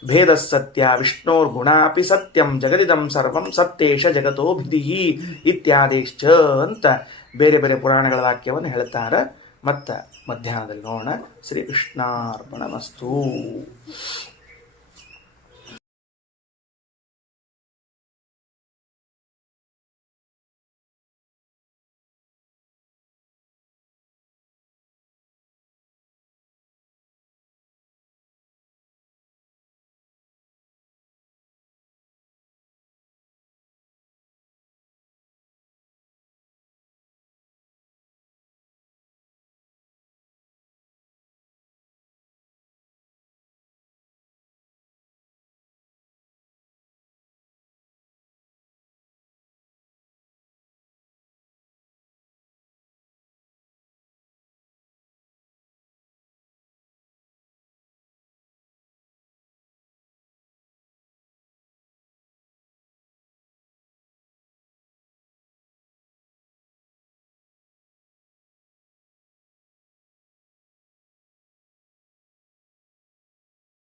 ಭೇದ ಸತ್ಯ ವಿಷ್ಣೋರ್ಗುಣ ಅಪಿ ಸತ್ಯಂ ಜಗದಿದಂ ಸರ್ವಂ ಸತ್ಯೇಶ ಜಗತೋ ಭಿದಿಹಿ ಇತ್ಯಾದಿಶ್ಚ ಅಂತ ಬೇರೆ ಬೇರೆ ಪುರಾಣಗಳ ವಾಕ್ಯವನ್ನು ಹೇಳ್ತಾರೆ. ಮತ್ತು ಮಧ್ಯಾಹ್ನದಲ್ಲಿ ನೋಡೋಣ. ಶ್ರೀ ಕೃಷ್ಣಾರ್ಪಣಮಸ್ತು.